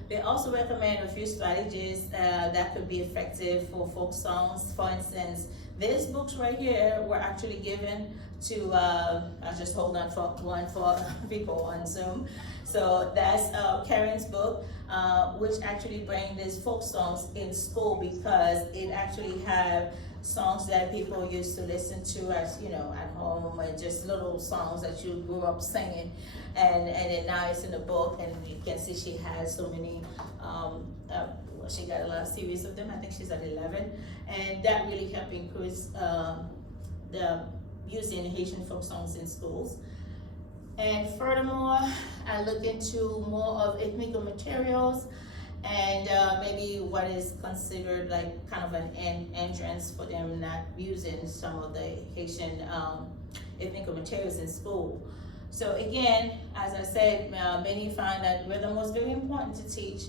They also recommend a few strategies that could be effective for folk songs. For instance, these books right here were actually given to, I'll just hold on for one for people on Zoom. So that's Karen's book, which actually brings these folk songs in school because it actually have songs that people used to listen to as, at home, and just little songs that you grew up singing. And then now it's in the book, and you can see she has so many, she got a lot of series of them. I think she's at 11. And that really helped increase the using Haitian folk songs in schools. And furthermore, I look into more of ethnic materials and maybe what is considered like kind of an entrance for them not using some of the Haitian ethnic materials in school. So again, as I said, many find that rhythm was very important to teach,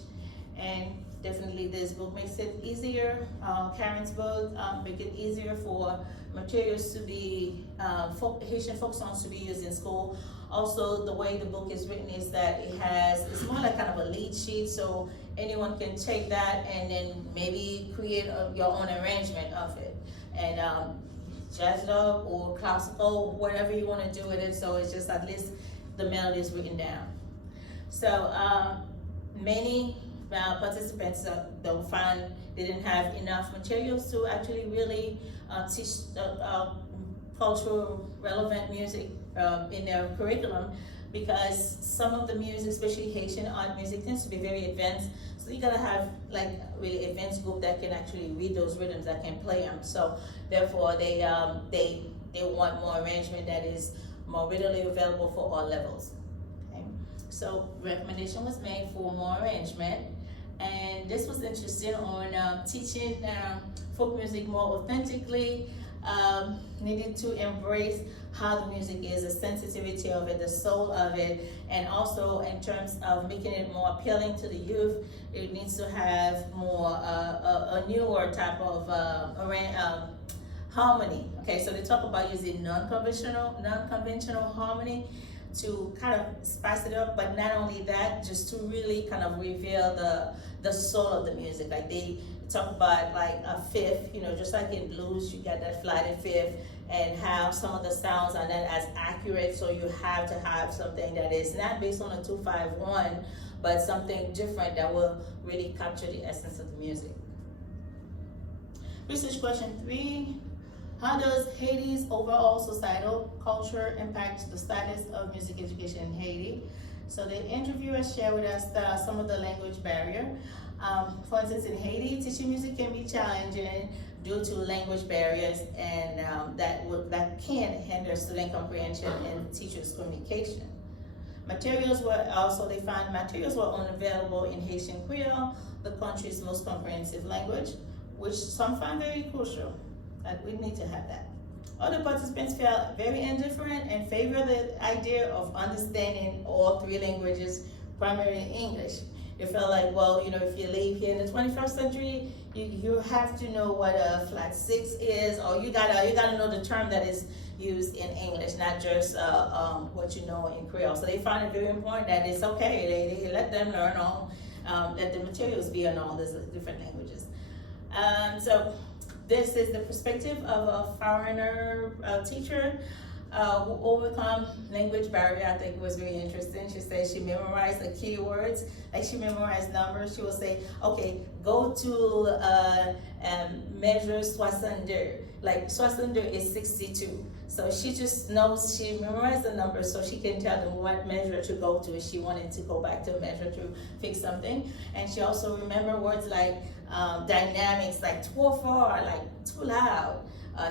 and definitely this book makes it easier. Karen's book make it easier for materials to be, Haitian folk songs to be used in school. Also, the way the book is written is that it's more like kind of a lead sheet, so anyone can take that and then maybe create your own arrangement of it. And jazz love or classical, whatever you want to do with it, so it's just at least the melody is written down. So many participants don't find they didn't have enough materials to actually really teach cultural relevant music in their curriculum, because some of the music, especially Haitian art music, tends to be very advanced. So you gotta have like really advanced group that can actually read those rhythms, that can play them. So therefore they they want more arrangement that is more readily available for all levels. Okay? So recommendation was made for more arrangement, and this was interested on teaching folk music more authentically. Needed to embrace how the music is, the sensitivity of it, the soul of it, and also in terms of making it more appealing to the youth, it needs to have more a newer type of harmony. Okay, so they talk about using non-conventional harmony to kind of spice it up, but not only that, just to really kind of reveal the soul of the music. Like they talk about like a fifth, just like in blues, you got that flatted fifth, and how some of the sounds are not as accurate, so you have to have something that is not based on a 2-5-1, but something different that will really capture the essence of the music. Research question 3. How does Haiti's overall societal culture impact the status of music education in Haiti? So the interviewers share with us some of the language barrier. For instance, in Haiti, teaching music can be challenging due to language barriers, and that can hinder student comprehension and teachers' communication. Materials were unavailable in Haitian Creole, the country's most comprehensive language, which some find very crucial. Like, we need to have that. Other participants felt very indifferent and favor the idea of understanding all 3 languages, primarily English. They felt like, well, if you live here in the 21st century, you have to know what a flat 6 is, or you gotta know the term that is used in English, not just what you know in Creole. So they found it very important that it's okay. They let them learn all, that the materials be in all these different languages. So this is the perspective of a foreigner teacher who overcome language barrier. I think it was very interesting. She said she memorized the keywords, like she memorized numbers. She will say, okay, go to measure 62. Like 62 is 62. So she just knows, she memorized the numbers so she can tell them what measure to go to if she wanted to go back to a measure to fix something. And she also remembered words like dynamics, like trop fort, like too loud.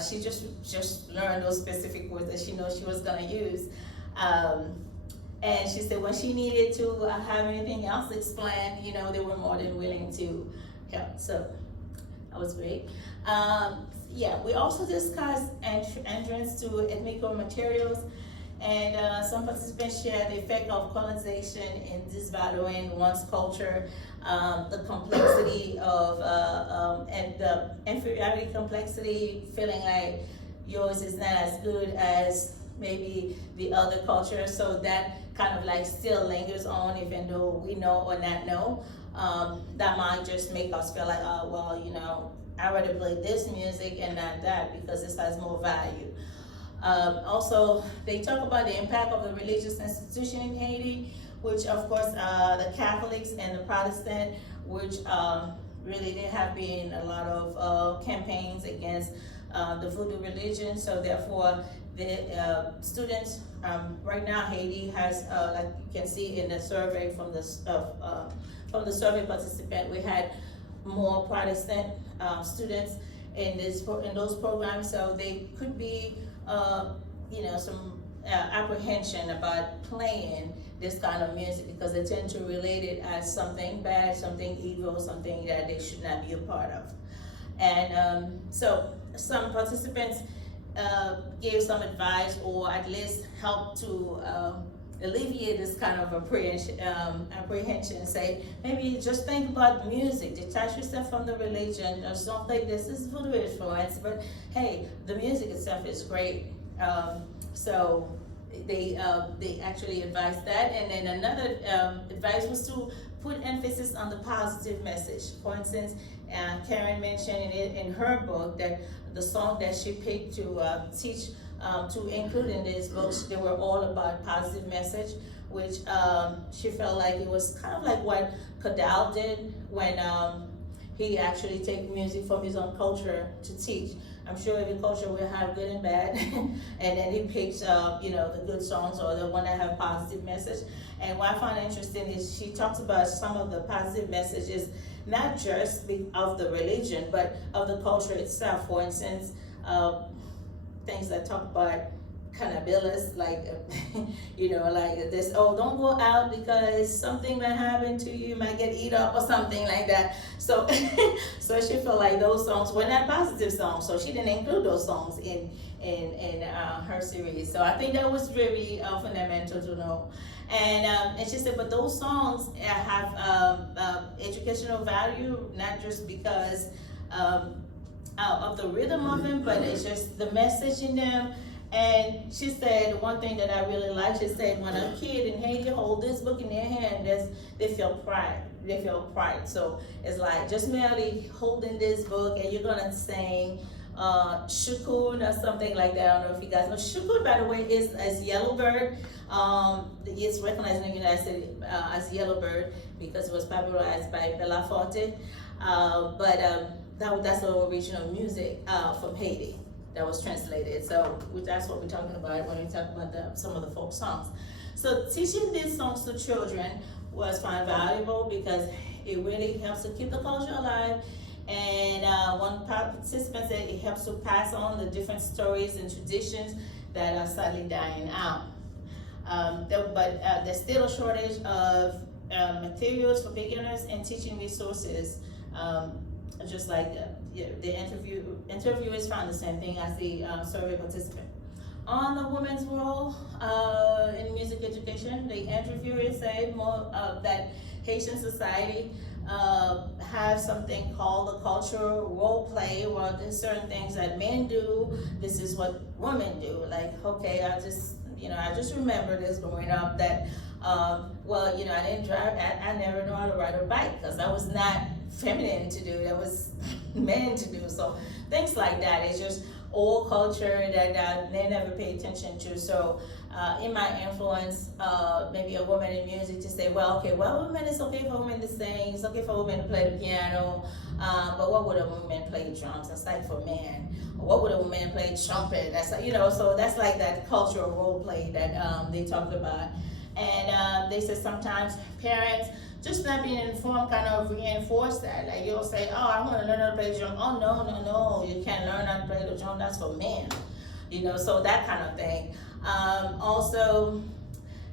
She just learned those specific words that she knows she was gonna use. And she said when she needed to have anything else explained, they were more than willing to help. So that was great. We also discussed entrance to ethnical materials, and some participants shared the effect of colonization in disvaluing one's culture, the complexity of and the inferiority complexity, feeling like yours is not as good as maybe the other culture. So that kind of like still lingers on, even though we know or not know. That might just make us feel like, oh, well, I'd rather play this music and not that because this has more value. Also, they talk about the impact of the religious institution in Haiti, which of course the Catholics and the Protestant, which really there have been a lot of campaigns against the voodoo religion. So therefore, the students right now, Haiti has, like you can see in the survey from the survey participant, we had more Protestant students in those programs. So they could be some apprehension about playing this kind of music because they tend to relate it as something bad, something evil, something that they should not be a part of. And so some participants gave some advice, or at least helped to alleviate this kind of apprehension. Say, maybe just think about music, detach yourself from the religion. Just don't think this is voodoo influence, but hey, the music itself is great. So they actually advised that. And then another advice was to put emphasis on the positive message. For instance, Karen mentioned in her book that the song that she picked to teach, to include in this book, they were all about positive message, which she felt like it was kind of like what Cadal did when he actually take music from his own culture to teach. I'm sure every culture will have good and bad, and then he picks the good songs or the one that have positive message. And what I find interesting is she talks about some of the positive messages, not just of the religion, but of the culture itself. For instance, things that talk about cannabis, like like this. Oh, don't go out because something might happen to you, you might get eat up or something like that. So, so she felt like those songs were not positive songs, so she didn't include those songs in her series. So I think that was really fundamental to know. And she said, but those songs have educational value, not just because of the rhythm of them, but it's just the message in them. And she said one thing that I really liked. She said, when a kid in Haiti hold this book in their hand, they feel pride. They feel pride. So it's like just merely holding this book, and you're gonna sing Shukun or something like that. I don't know if you guys know. Shukun, by the way, is as Yellowbird. It's recognized in the United States as Yellowbird because it was popularized by Belafonte. That's the original music from Haiti that was translated. So that's what we're talking about when we talk about some of the folk songs. So teaching these songs to children was found valuable because it really helps to keep the culture alive. And one participant said it helps to pass on the different stories and traditions that are sadly dying out. There's still a shortage of materials for beginners and teaching resources. Just like the interviewers found the same thing as the survey participant. On the women's role in music education, the interviewers say more that Haitian society have something called the cultural role play, where there's certain things that men do, this is what women do. Like, okay, I just remember this growing up that, I didn't drive, I never know how to ride a bike because that was not feminine to do, that was men to do. So things like that, it's just old culture that men never pay attention to. So in my influence, maybe a woman in music to say, women, it's okay for women to sing, it's okay for women to play the piano, but what would a woman play drums? That's like for men. What would a woman play trumpet? That's like, so that's like that cultural role play that they talked about. And they said sometimes parents just not being informed kind of reinforce that. Like you'll say, oh, I want to learn how to play the drum. Oh, no, you can't learn how to play the drum. That's for men. So that kind of thing. Also,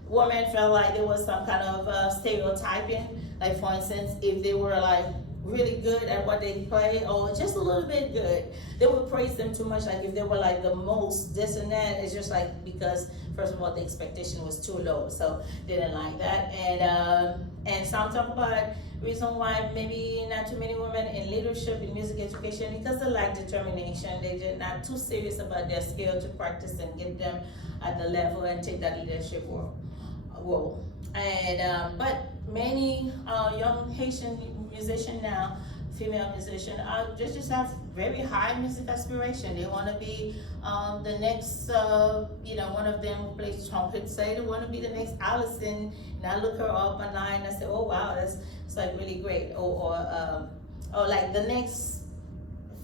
women felt like there was some kind of stereotyping. Like for instance, if they were like really good at what they play or just a little bit good, they would praise them too much. Like if they were like the most this and that, it's just like because first of all the expectation was too low, so they didn't like that. And some talk about reason why maybe not too many women in leadership in music education because they lack determination. They're not too serious about their skill to practice and get them at the level and take that leadership role. And but many young Haitian musicians now, female musicians, they just have very high music aspiration. They want to be the next, one of them who plays trumpet say they want to be the next Allison. And I look her up online and I say, oh wow, it's like really great. Or like the next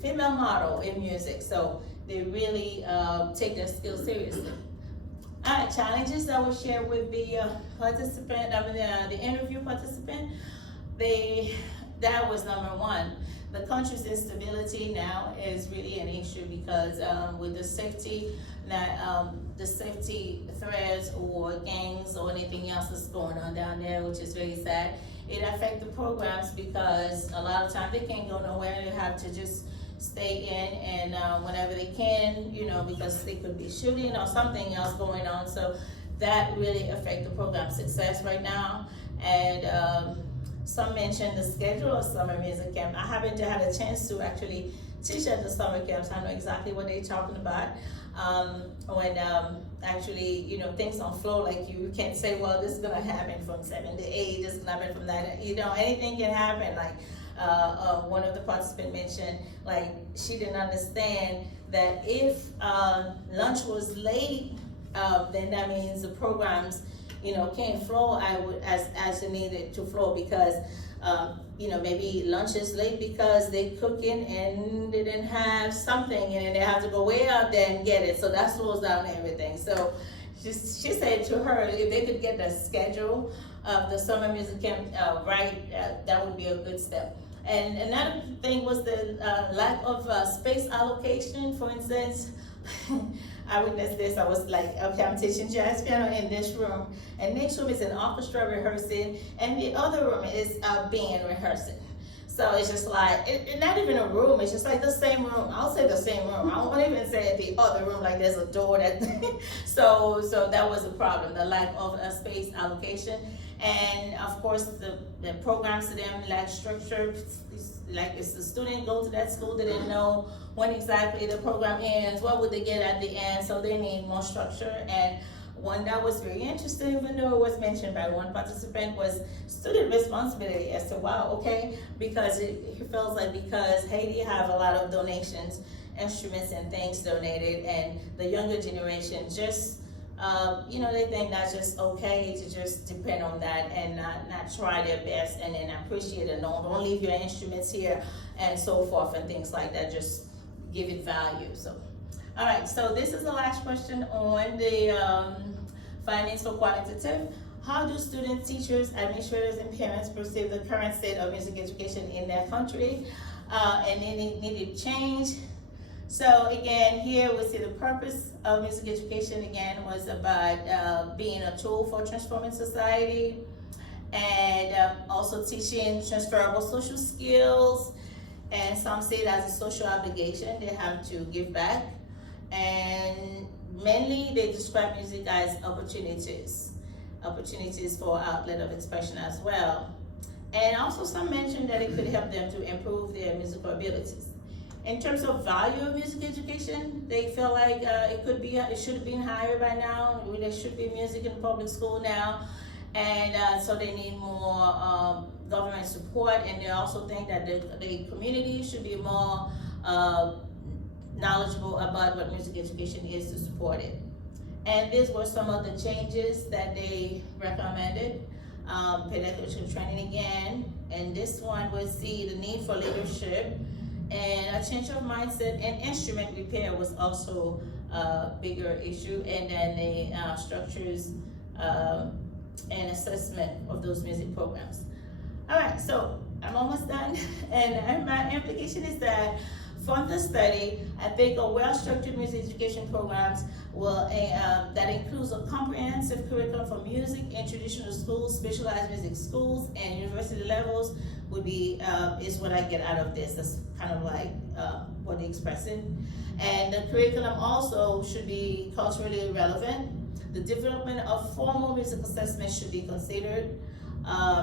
female model in music. So they really take their skills seriously. All right, challenges that was shared with the participant, the interview participant. That was number one. The country's instability now is really an issue because with the safety threats or gangs or anything else that's going on down there, which is very sad. It affects the programs because a lot of times they can't go nowhere. They have to just stay in and whenever they can, because they could be shooting or something else going on. So that really affects the program success right now. And some mentioned the schedule of summer music camp. I haven't had a chance to actually teach at the summer camps. I know exactly what they're talking about. When actually, things don't flow like you can't say, well, this is gonna happen from 7 to 8, this is gonna happen from that. Anything can happen. Like one of the participants mentioned, like she didn't understand that if lunch was late, then that means the programs can't flow as it needed to flow because maybe lunch is late because they cooking and they didn't have something and then they have to go way out there and get it. So that slows down everything. So she said to her, if they could get the schedule of the summer music camp right, that would be a good step. And another thing was the lack of space allocation. For instance, I witnessed this. I was like, okay, I'm teaching jazz piano in this room, and next room is an orchestra rehearsing, and the other room is a band rehearsing. So it's just like, not even a room, it's just like the same room. I'll say the same room. I won't even say the other room, like there's a door that, so that was a problem, the lack of a space allocation. And of course, the programs to them lack structure. Like if the student go to that school, they didn't know when exactly the program ends, what would they get at the end, so they need more structure. And one that was very interesting, even though it was mentioned by one participant, was student responsibility. I said, wow, okay, because it feels like because Haiti have a lot of donations, instruments and things donated, and the younger generation just, they think that's just okay to just depend on that and not try their best and then appreciate it. Don't leave your instruments here and so forth and things like that. Just give it value. So, all right. So this is the last question on the findings for qualitative. How do students, teachers, administrators, and parents perceive the current state of music education in their country and any needed change? So again, here we see the purpose of music education again was about being a tool for transforming society and also teaching transferable social skills, and some see it as a social obligation. They have to give back, and mainly they describe music as opportunities for outlet of expression as well. And also some mention that it could help them to improve their musical abilities. In terms of value of music education, they feel like it should have been higher by now. There should be music in public school now, and so they need more government support. And they also think that the community should be more knowledgeable about what music education is to support it. And these were some of the changes that they recommended. Pedagogical training again, and this one was see the need for leadership. And a change of mindset and instrument repair was also a bigger issue, and then the structures and assessment of those music programs. All right, so I'm almost done, and my implication is that from the study, I think a well-structured music education programs will that includes a comprehensive curriculum for music in traditional schools, specialized music schools, and university levels would be is what I get out of this. That's kind of like what they're expressing. And the curriculum also should be culturally relevant. The development of formal music assessment should be considered.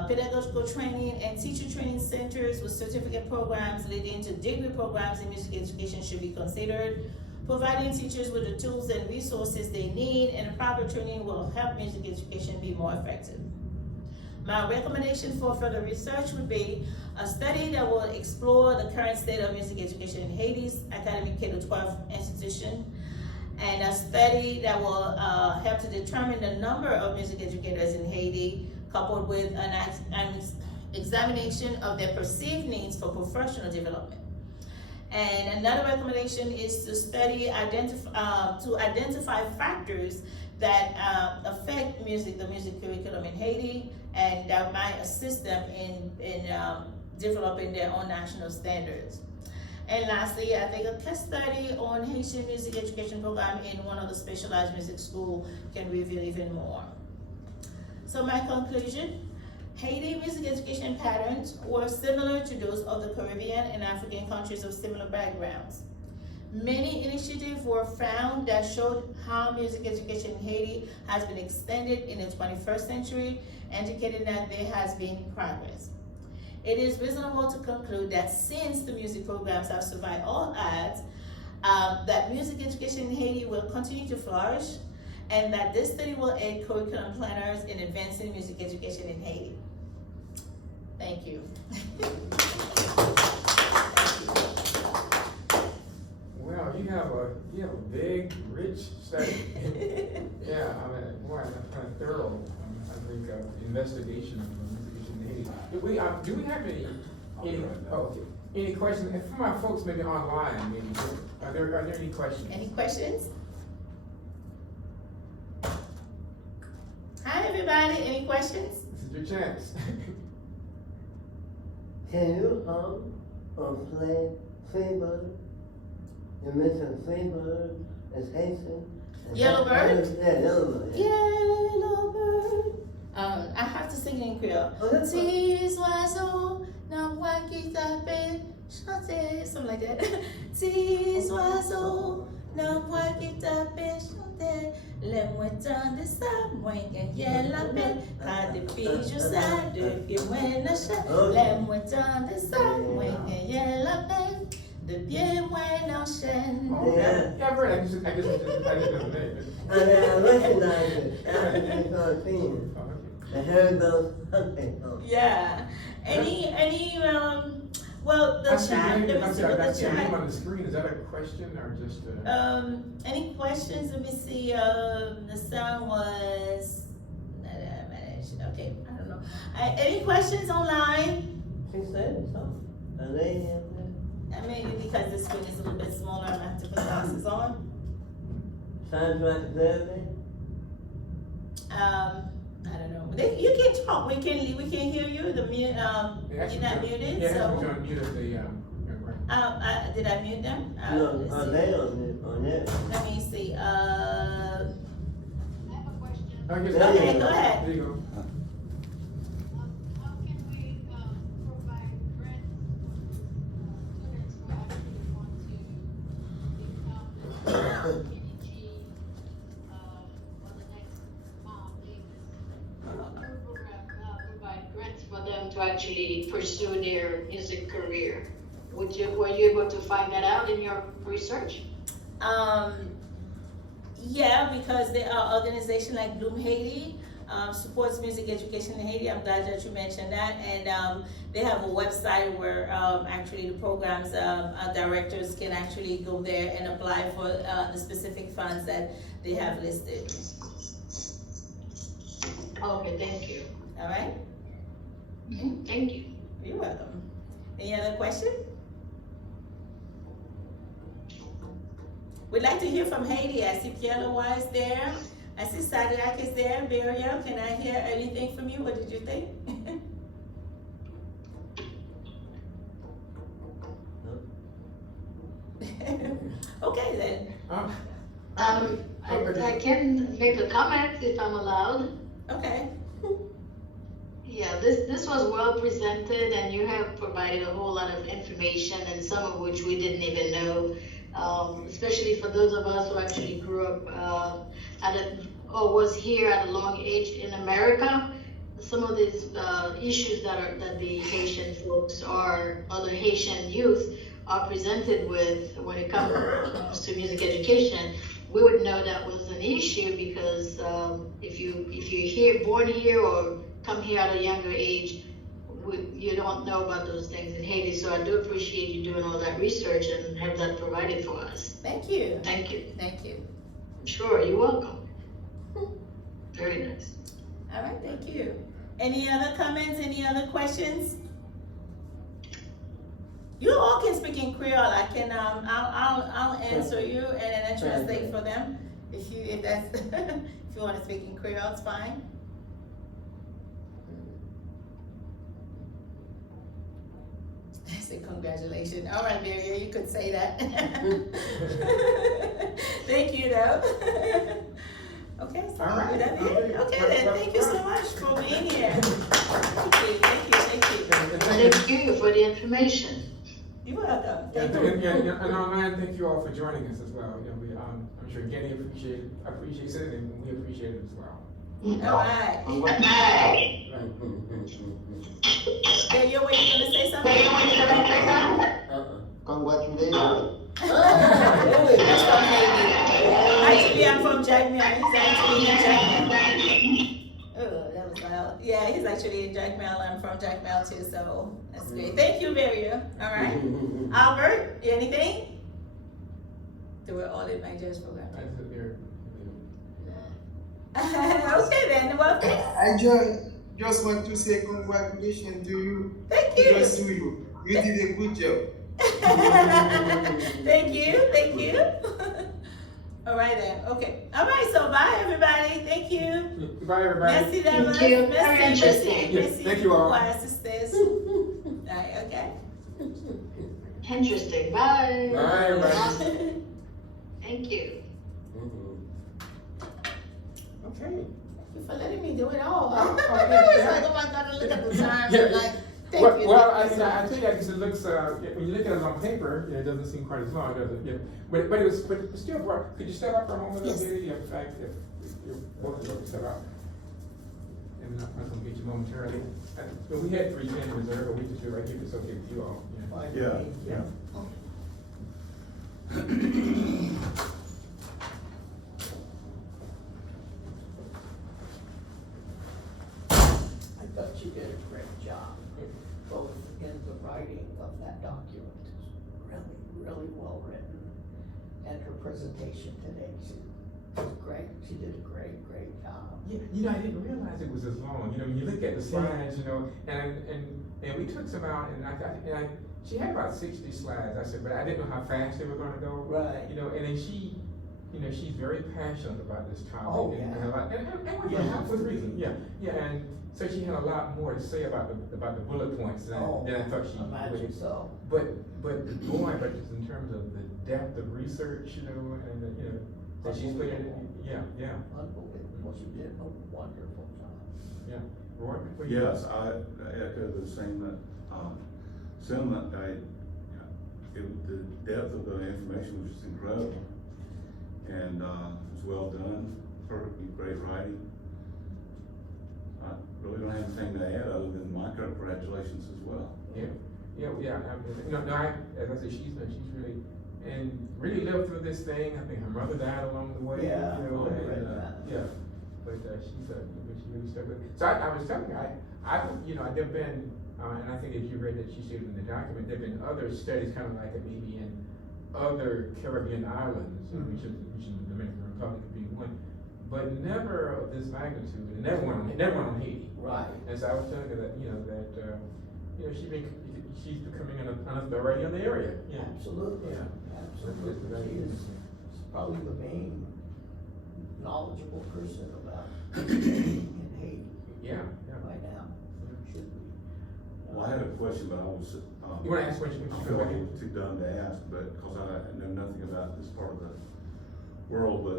Pedagogical training and teacher training centers with certificate programs leading to degree programs in music education should be considered. Providing teachers with the tools and resources they need and proper training will help music education be more effective. My recommendation for further research would be a study that will explore the current state of music education in Haiti's academic K-12 institution, and a study that will help to determine the number of music educators in Haiti, coupled with an examination of their perceived needs for professional development. And another recommendation is to study, identify factors that affect the music curriculum in Haiti, and that might assist them in developing their own national standards. And lastly, I think a case study on Haitian music education program in one of the specialized music schools can reveal even more. So my conclusion, Haiti music education patterns were similar to those of the Caribbean and African countries of similar backgrounds. Many initiatives were found that showed how music education in Haiti has been extended in the 21st century, indicating that there has been progress. It is reasonable to conclude that since the music programs have survived all odds, that music education in Haiti will continue to flourish, and that this study will aid curriculum planners in advancing music education in Haiti. Thank you. Well, you have a big, rich study. Yeah, I mean, more kind of thorough, I think, investigation of music education in Haiti. Do we have any questions? And from our folks maybe online, maybe, are there any questions? Any questions? Hi, everybody. Any questions? This is your chance. Can you play Freebird? You mentioned Freebird It's Haitian. Yellow bird? Yeah, yellow bird. Yeah. Yellow bird. I have to sing it in Creole. Oh, that's fine. Tis oiseaux, non moi qui t'appelle, chanter, something like that. Tis oiseaux, non moi qui t'appelle, chanter. Les moutons de ça, moi qui l'appelle, car depuis je sais, depuis moi n'achète. Les moutons de ça, moi qui l'appelle, depuis moi n'enchaîne. Oh, yeah, I've heard it. I just know the name. I recognize it. African cartoon. Oh, okay. The hair goes hunting. Yeah. Well, the I see chat, your let name- me I'm see sorry, what I the see your name chat. on the screen. Is that a question or just a? Any questions? Let me see. The sound was. Okay, I don't know. Any questions online? She said it, so. A lady up there. I mean, because the screen is a little bit smaller, I'm gonna have to put glasses on. Sounds like Thursday. I don't know. You can talk. We can hear you. The mute. You're not muted. Yeah, So. actually, John muted the, right. Did I mute them? No, Let's see. they on there. Let me see. I guess- Okay, go ahead. There you go. How can we provide grants for students who actually want to become PDG or the next leaders? Our program provide grants for them to actually pursue their music career. Were you able to find that out in your research? Yeah, because there are organizations like Bloom Haiti, supports music education in Haiti. I'm glad that you mentioned that. And they have a website where actually the programs directors can actually go there and apply for the specific funds that they have listed. Okay, thank you. All right? Thank you. You're welcome. Any other question? We'd like to hear from Haiti. I see Pierre Leroy is there. I see Sadiak is there. Gabriel, can I hear anything from you? What did you think? Okay then. I can make a comment if I'm allowed. Okay. Yeah, this was well presented, and you have provided a whole lot of information, and some of which we didn't even know. Especially for those of us who actually grew up or was here at a long age in America. Some of these issues that the Haitian folks or other Haitian youth are presented with when it comes to music education, we would know that was an issue because if you're born here or come here at a younger age, you don't know about those things in Haiti. So I do appreciate you doing all that research and have that provided for us. Thank you. Thank you. Thank you. Sure, you're welcome. Very nice. All right, thank you. Any other comments? Any other questions? You all can speak in Creole. I can I'll answer you and then I translate for them. If you want to speak in Creole, it's fine. I said congratulations. All right, Mary, you could say that. Thank you, though. Okay, so All right. that's it. Okay, then. Thank you so much for being here. Thank you. Thank you for the information. You're welcome. Yeah, Thank you. and online, thank you all for joining us as well. You know, I'm sure Getty appreciates it, and we appreciate it as well. All right. Yeah, you're waiting to say something? Congratulations. That's from Haiti. Actually, I'm from Jackmel. He's actually in Jackmel. Oh, that was loud. Yeah, he's actually in Jackmel. I'm from Jackmel too, so that's great. Thank you, Maria. All right. Albert, anything? So we're all in my judge program. I sit there. Okay then, well, I just want to say congratulations to you. thank you. Just to you. You did a good job. Thank you. All right then, okay. All right, so bye everybody, thank you. Goodbye, everybody. Merci d'avoir. Thank you. Very interesting. Yes, thank you all. Wow, sisters. All right, okay. Interesting. Bye. Bye, everybody. Thank you. Okay. Thank you for letting me do it all. I Oh, was yeah. like, oh my God, I look at the time, Yeah. and like, thank Well, you. well, I tell you, because it looks, when you look at it on paper, it doesn't seem quite as long, does it? Yeah. But it was, but still, could you step up for a moment? Yes. Lady? In fact, if you're both of you step up. And I'm going to get you momentarily. But we had 3 in reserve, but we just do it right here, if it's okay with you all. Fine. Yeah. Yeah. I thought you did a great job, both in the writing of that document, really well written, and her presentation today, she was great, she did a great job. Yeah, I didn't realize it was as long. When you look at the slides, and we took some out, and she had about 60 slides. I said, but I didn't know how fast they were going to go. Right. And then she's very passionate about this topic. Oh, and yeah. a lot, and with reason. Yeah, and so she had a lot more to say about the bullet points than I thought she Imagine would. so. But just in terms of the depth of research, and that she's put in. Yeah. Unbelievable, she did a wonderful job. Yeah. Roy? Yes, I echo the same sentiment. The depth of the information was just incredible, and it was well done. Perfectly great writing. I really don't have anything to add other than my congratulations as well. Yeah. As I said, she's really lived through this thing. I think her mother died along the way. Yeah, and, I read that. Yeah, but she really stuck with it. So I was telling her, there've been, and I think as you read that she stated in the document, there've been other studies kind of like it maybe in other Caribbean islands, which is the Dominican Republic being one, but never of this magnitude, and never one on Haiti. Right. And so I was telling her that she's becoming an authority on the area. Yeah. Absolutely, Yeah. absolutely. She is probably the main knowledgeable person about in Haiti Yeah. right now. Should be. Well, I had a question, but I was. You want to ask when I you feel come like back in? it's too dumb to ask, but because I know nothing about this part of the world, but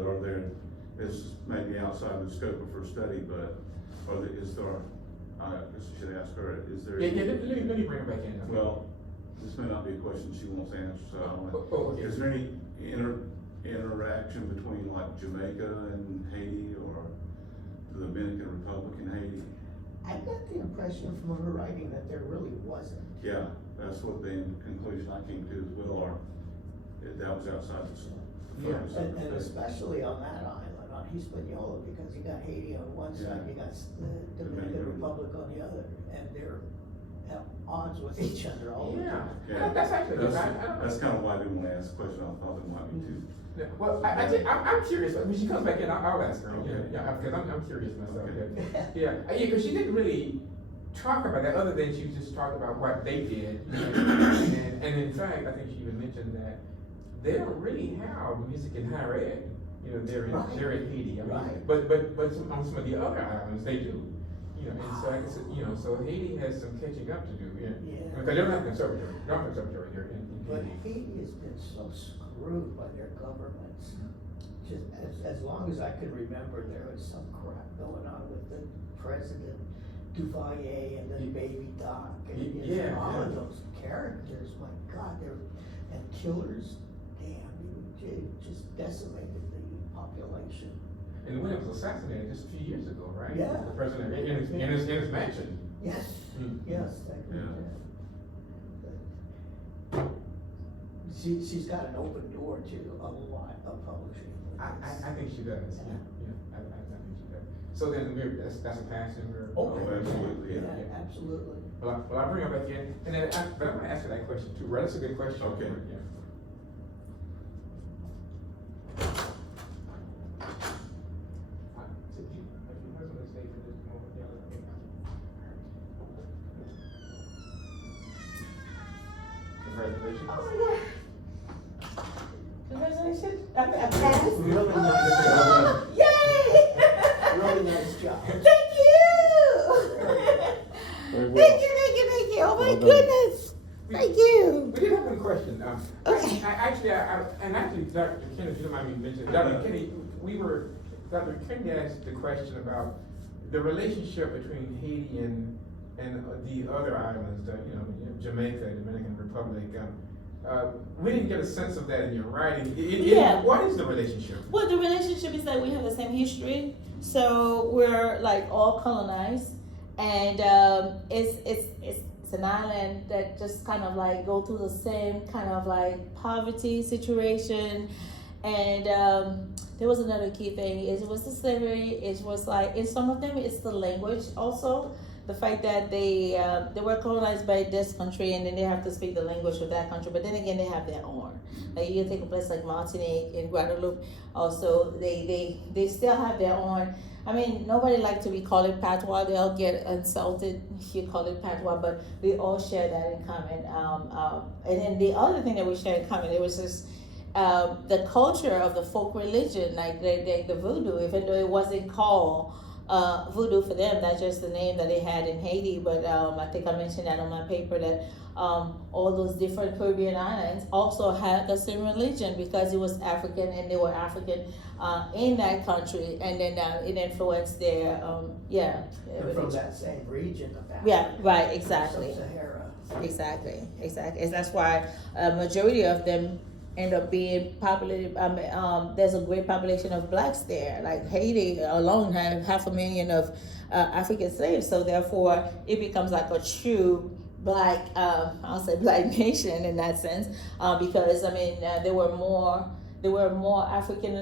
it's maybe outside the scope of her study, but I guess I should ask her, is there? Yeah, let me bring her back in. Well, this may not be a question she wants to answer, so I don't okay. Is there any interaction between like Jamaica and Haiti or the Dominican Republic and Haiti? I got the impression from her writing that there really wasn't. Yeah, that's what the conclusion I came to as well, or that was outside the focus of And the study. especially on that island, on Hispaniola, because you got Haiti on one side, Yeah. you got the Dominican Republic on the other, and they're at odds with each other all the time. Yeah. That's actually, That's kind of why I didn't want to ask the question. I thought it might be too. Yeah, well, I'm curious. When she comes back in, I'll ask her. Okay. Yeah, because I'm curious myself. Okay. Yeah, because she didn't really talk about that, other than she just talked about what they did. And in fact, I think she even mentioned that they don't really have music in higher ed. They're in Haiti. I mean, Right. But on some of the other islands, they do. And so I guess so Haiti has some catching up to do. Yeah. Because they don't have a conservatory. They don't have a conservatory here in But Haiti. Haiti has been so screwed by their governments. Just as long as I can remember, there was some crap going on with the president, Duvalier, and then Baby Doc, and all of those characters. My God, and killers. Damn, it just decimated the population. And William was assassinated just a few years ago, right? Yeah. The president in his mansion. Yes, yes, that Yeah. She's got an open door to a lot of publishing. I think she does. Yeah. I think she does. So then that's a pass, and we're. Oh, absolutely, Yeah, absolutely. Well, I'll bring her back in, and then but I'm gonna ask her that question too. Right, that's a good question. Okay. Yeah. Congratulations. Oh my God. Congratulations. I passed. Really nice. Yay! Really nice job. Thank you! Very well. Thank you. Oh my goodness. Thank you. We did have one question. Okay. Actually, Dr. Kenny, if you don't mind me mentioning, Dr. Kenny, Dr. Kenny asked the question about the relationship between Haiti and the other islands, Jamaica, Dominican Republic. We didn't get a sense of that in your writing. Yeah. What is the relationship? Well, the relationship is that we have the same history, so we're like all colonized, and it's an island that just kind of like go through the same kind of like poverty situation, and there was another key thing. It was the slavery. It was like in some of them, it's the language also. The fact that they were colonized by this country and then they have to speak the language of that country, but then again they have their own. Like you take a place like Martinique and Guadeloupe, also they still have their own. I mean, nobody like to be called it patois. They'll get insulted if you call it patois, but we all share that in common. And then the other thing that we share in common, it was just the culture of the folk religion, like the voodoo, even though it wasn't called voodoo for them, that's just the name that they had in Haiti. But I think I mentioned that on my paper that all those different Caribbean islands also had the same religion because it was African and they were African in that country, and then it influenced their They're from that same region of Africa. Yeah, right, exactly. Sub-Sahara. Exactly. And that's why a majority of them end up being populated. There's a great population of blacks there. Like Haiti alone had 500,000 of African slaves, so therefore it becomes like a true black, I'll say black nation in that sense, because I mean there were more African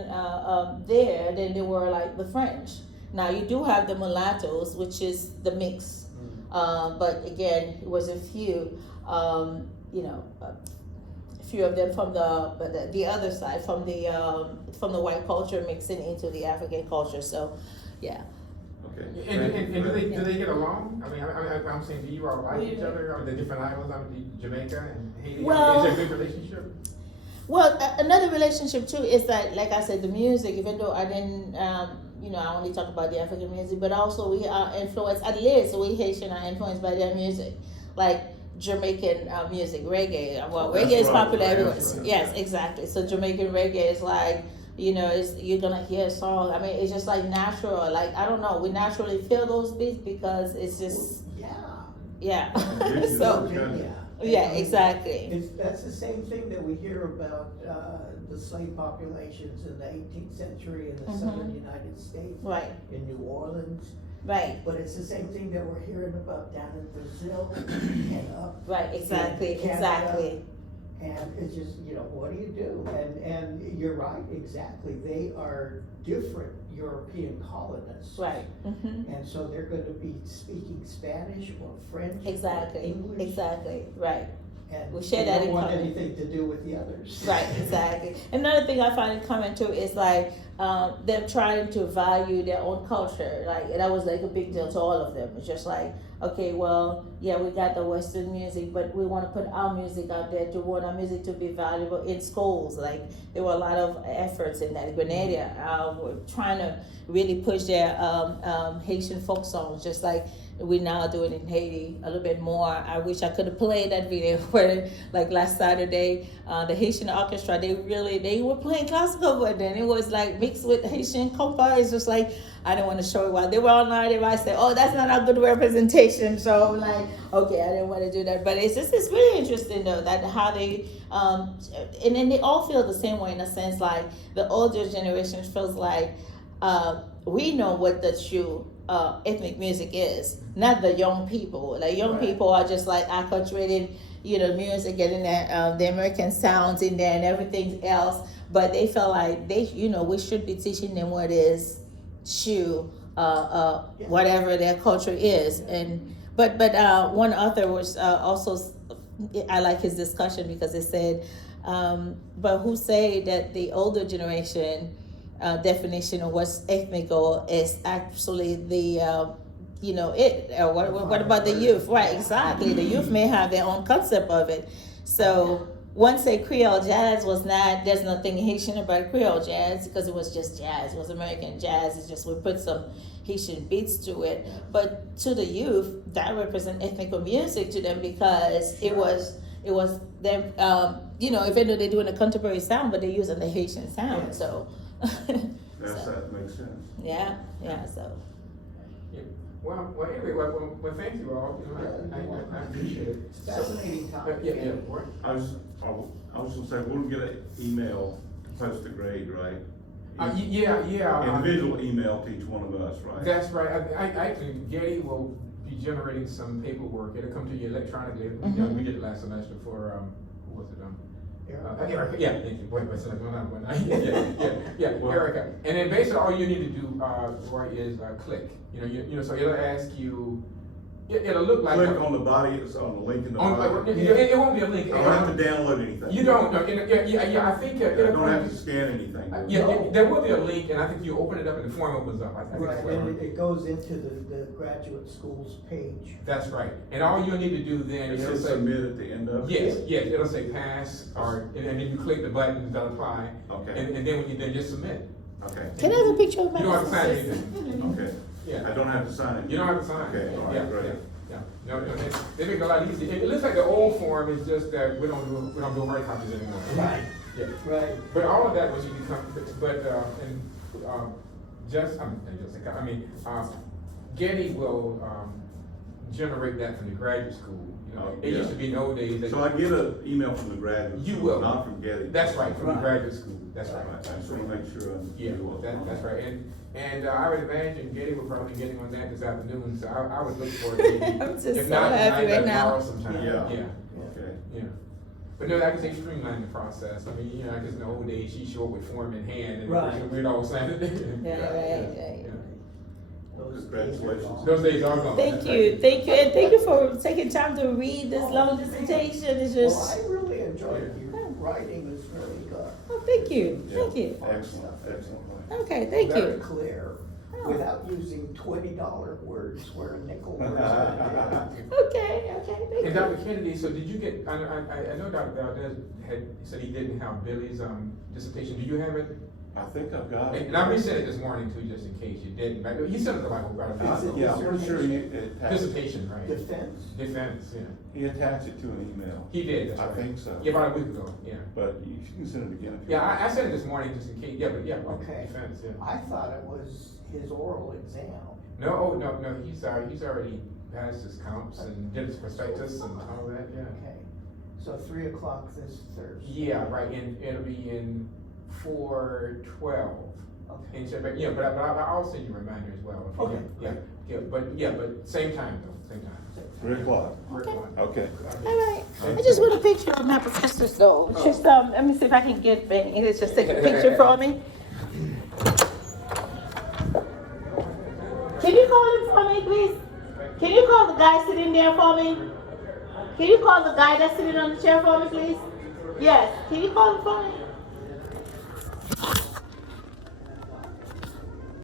there than there were like the French. Now you do have the mulattoes, which is the mix, but again it was a few, few of them from the other side, from the white culture mixing into the African culture. So, yeah. Okay. And do they get along? I mean, I'm saying, do you all like each other? Are the different islands, Jamaica and Haiti? Well, is there a good relationship? Well, another relationship too is that, like I said, the music. Even though I didn't, I only talk about the African music, but also we are influenced. At least we Haitian are influenced by their music, like Jamaican music, reggae. Well, reggae is popular everywhere. Right. Yes, exactly. So Jamaican reggae is like, you're gonna hear a song. I mean, it's just like natural. Like, I don't know, we naturally feel those beats because it's just, yeah. So, yeah, exactly. That's the same thing that we hear about the slave populations in the 18th century in the southern United States. Right. In New Orleans. Right. But it's the same thing that we're hearing about down in Brazil and up. Right, exactly, in Canada. exactly. And it's just, what do you do? And you're right, exactly. They are different European colonists. Right. Mm-hmm. And so they're going to be speaking Spanish or French Exactly. or English. Exactly. Right. And We share they that don't in want common. anything to do with the others. Right, exactly. Another thing I find in common too is like them trying to value their own culture. Like that was like a big deal to all of them. It's just like, okay, well, yeah, we got the Western music, but we want to put our music out there, to want our music to be valuable in schools. Like there were a lot of efforts in that. Grenada were trying to really push their Haitian folk songs, just like we now do it in Haiti a little bit more. I wish I could have played that video where, like last Saturday, the Haitian orchestra, they were playing classical, but then it was like mixed with Haitian compa. It's just like, I didn't want to show it while they were all night. I said, oh, that's not a good representation. So I'm like, okay, I didn't want to do that. But it's really interesting though, that how they, and then they all feel the same way in a sense, like the older generation feels like, we know what the true ethnic music is, not the young people. Like young people are just like acculturated, music, getting the American sounds in there and everything else. But they feel like we should be teaching them what is true, whatever their culture is. And but one author was also, I like his discussion because it said, but who say that the older generation definition of what's ethnical is actually the what about the youth? Right, exactly. The youth may have their own concept of it. So once say Creole jazz was not, there's nothing Haitian about Creole jazz because it was just jazz. It was American jazz. It's just we put some Haitian beats to it. But to the youth, that represents ethnical music to them because it was it was them, even though they're doing a contemporary sound, but they're using the Haitian sound, Yeah. so. That makes sense. Yeah, so. Yeah. Well, anyway, well, thank you all, I appreciate it. Fascinating topic. Yeah, what? I was gonna say, we'll get an email to post a grade, right? Yeah. Individual email to each one of us, right? That's right. I Getty will be generating some paperwork. It'll come to you electronically. We did it last semester for, who was it? Erica. Yeah, thank you. Wait, yeah, Erica. And then basically all you need to do, Roy, is click. So it'll ask you. It'll look like Click on the body, it's on the link in the body. It won't be a link. I don't have to download anything. You don't. No, I think. I don't have to scan anything. There will be a link, and I think you open it up and the form opens up. I think Right, that's what and it goes into the graduate school's page. That's right. And all you'll need to do then It is says submit at the end of it? yes, it'll say pass, and then you click the button that apply. Okay. And then when you then just submit. Okay, Can I have a picture of my? You don't have to sign anything. okay. Yeah. I don't have to sign it? You don't have to sign. Okay, all Yeah, right, great. Yeah. No, they make it a lot easier. It looks like the old form is just that we don't do hard copies anymore. Right. Yeah. Right. But all of that was you become, Getty will generate that from the graduate school. It used to be in the old days. that- So I get an email from the graduate You school, will. not from Getty? That's right, from the Right. graduate school. That's right. All right, I just want to make sure I'm. Yeah, that's right. And I would imagine Getty will probably be getting on that this afternoon, so I would look forward to it. I'm just If so not happy tonight, right now. tomorrow sometime. Yeah. Yeah. Okay. But no, I can say streamline the process. I mean, I guess in the old days, she showed with form in hand, and Right. we'd all sign it. Right. Those Congratulations. days are gone. Those days are gone. Thank you, and thank you for taking time to read this long dissertation. It's Well, just, I really enjoyed your writing, was really good. oh, thank you. Excellent. Okay, thank Very you. clear, Oh. without using $20 words where nickel words Okay, thank And Dr. you. Kennedy, so did you get, I know Dr. Valdez had said he didn't have Billy's dissertation. Do you have it? I think I've got it. And I resent it this morning too, just in case you didn't. But he sent it to my whole Yeah, I'm pretty sure he attached, Dissertation, right? Defense. Defense, yeah. he attached it to an email. He did, that's I right. think so. Yeah, about a week ago, yeah. But you can send it again if you Yeah, want. I sent it this morning just in case, Okay. defense, yeah. I thought it was his oral exam. No, he's already passed his comps and did his prospectus and all that, yeah. Okay, so 3 o'clock this Thursday. Yeah, right, and it'll be in 4/12. Okay. And so, but I'll send you a reminder as well. Okay. But same time though, same time. 3 o'clock. Okay. Okay. All right. I just want a picture of my professors though. Just, let me see if I can get Benny. Let's just take a picture for me. Can you call him for me, please? Can you call the guy sitting there for me? Can you call the guy that's sitting on the chair for me, please? Yes. Can you call him for me?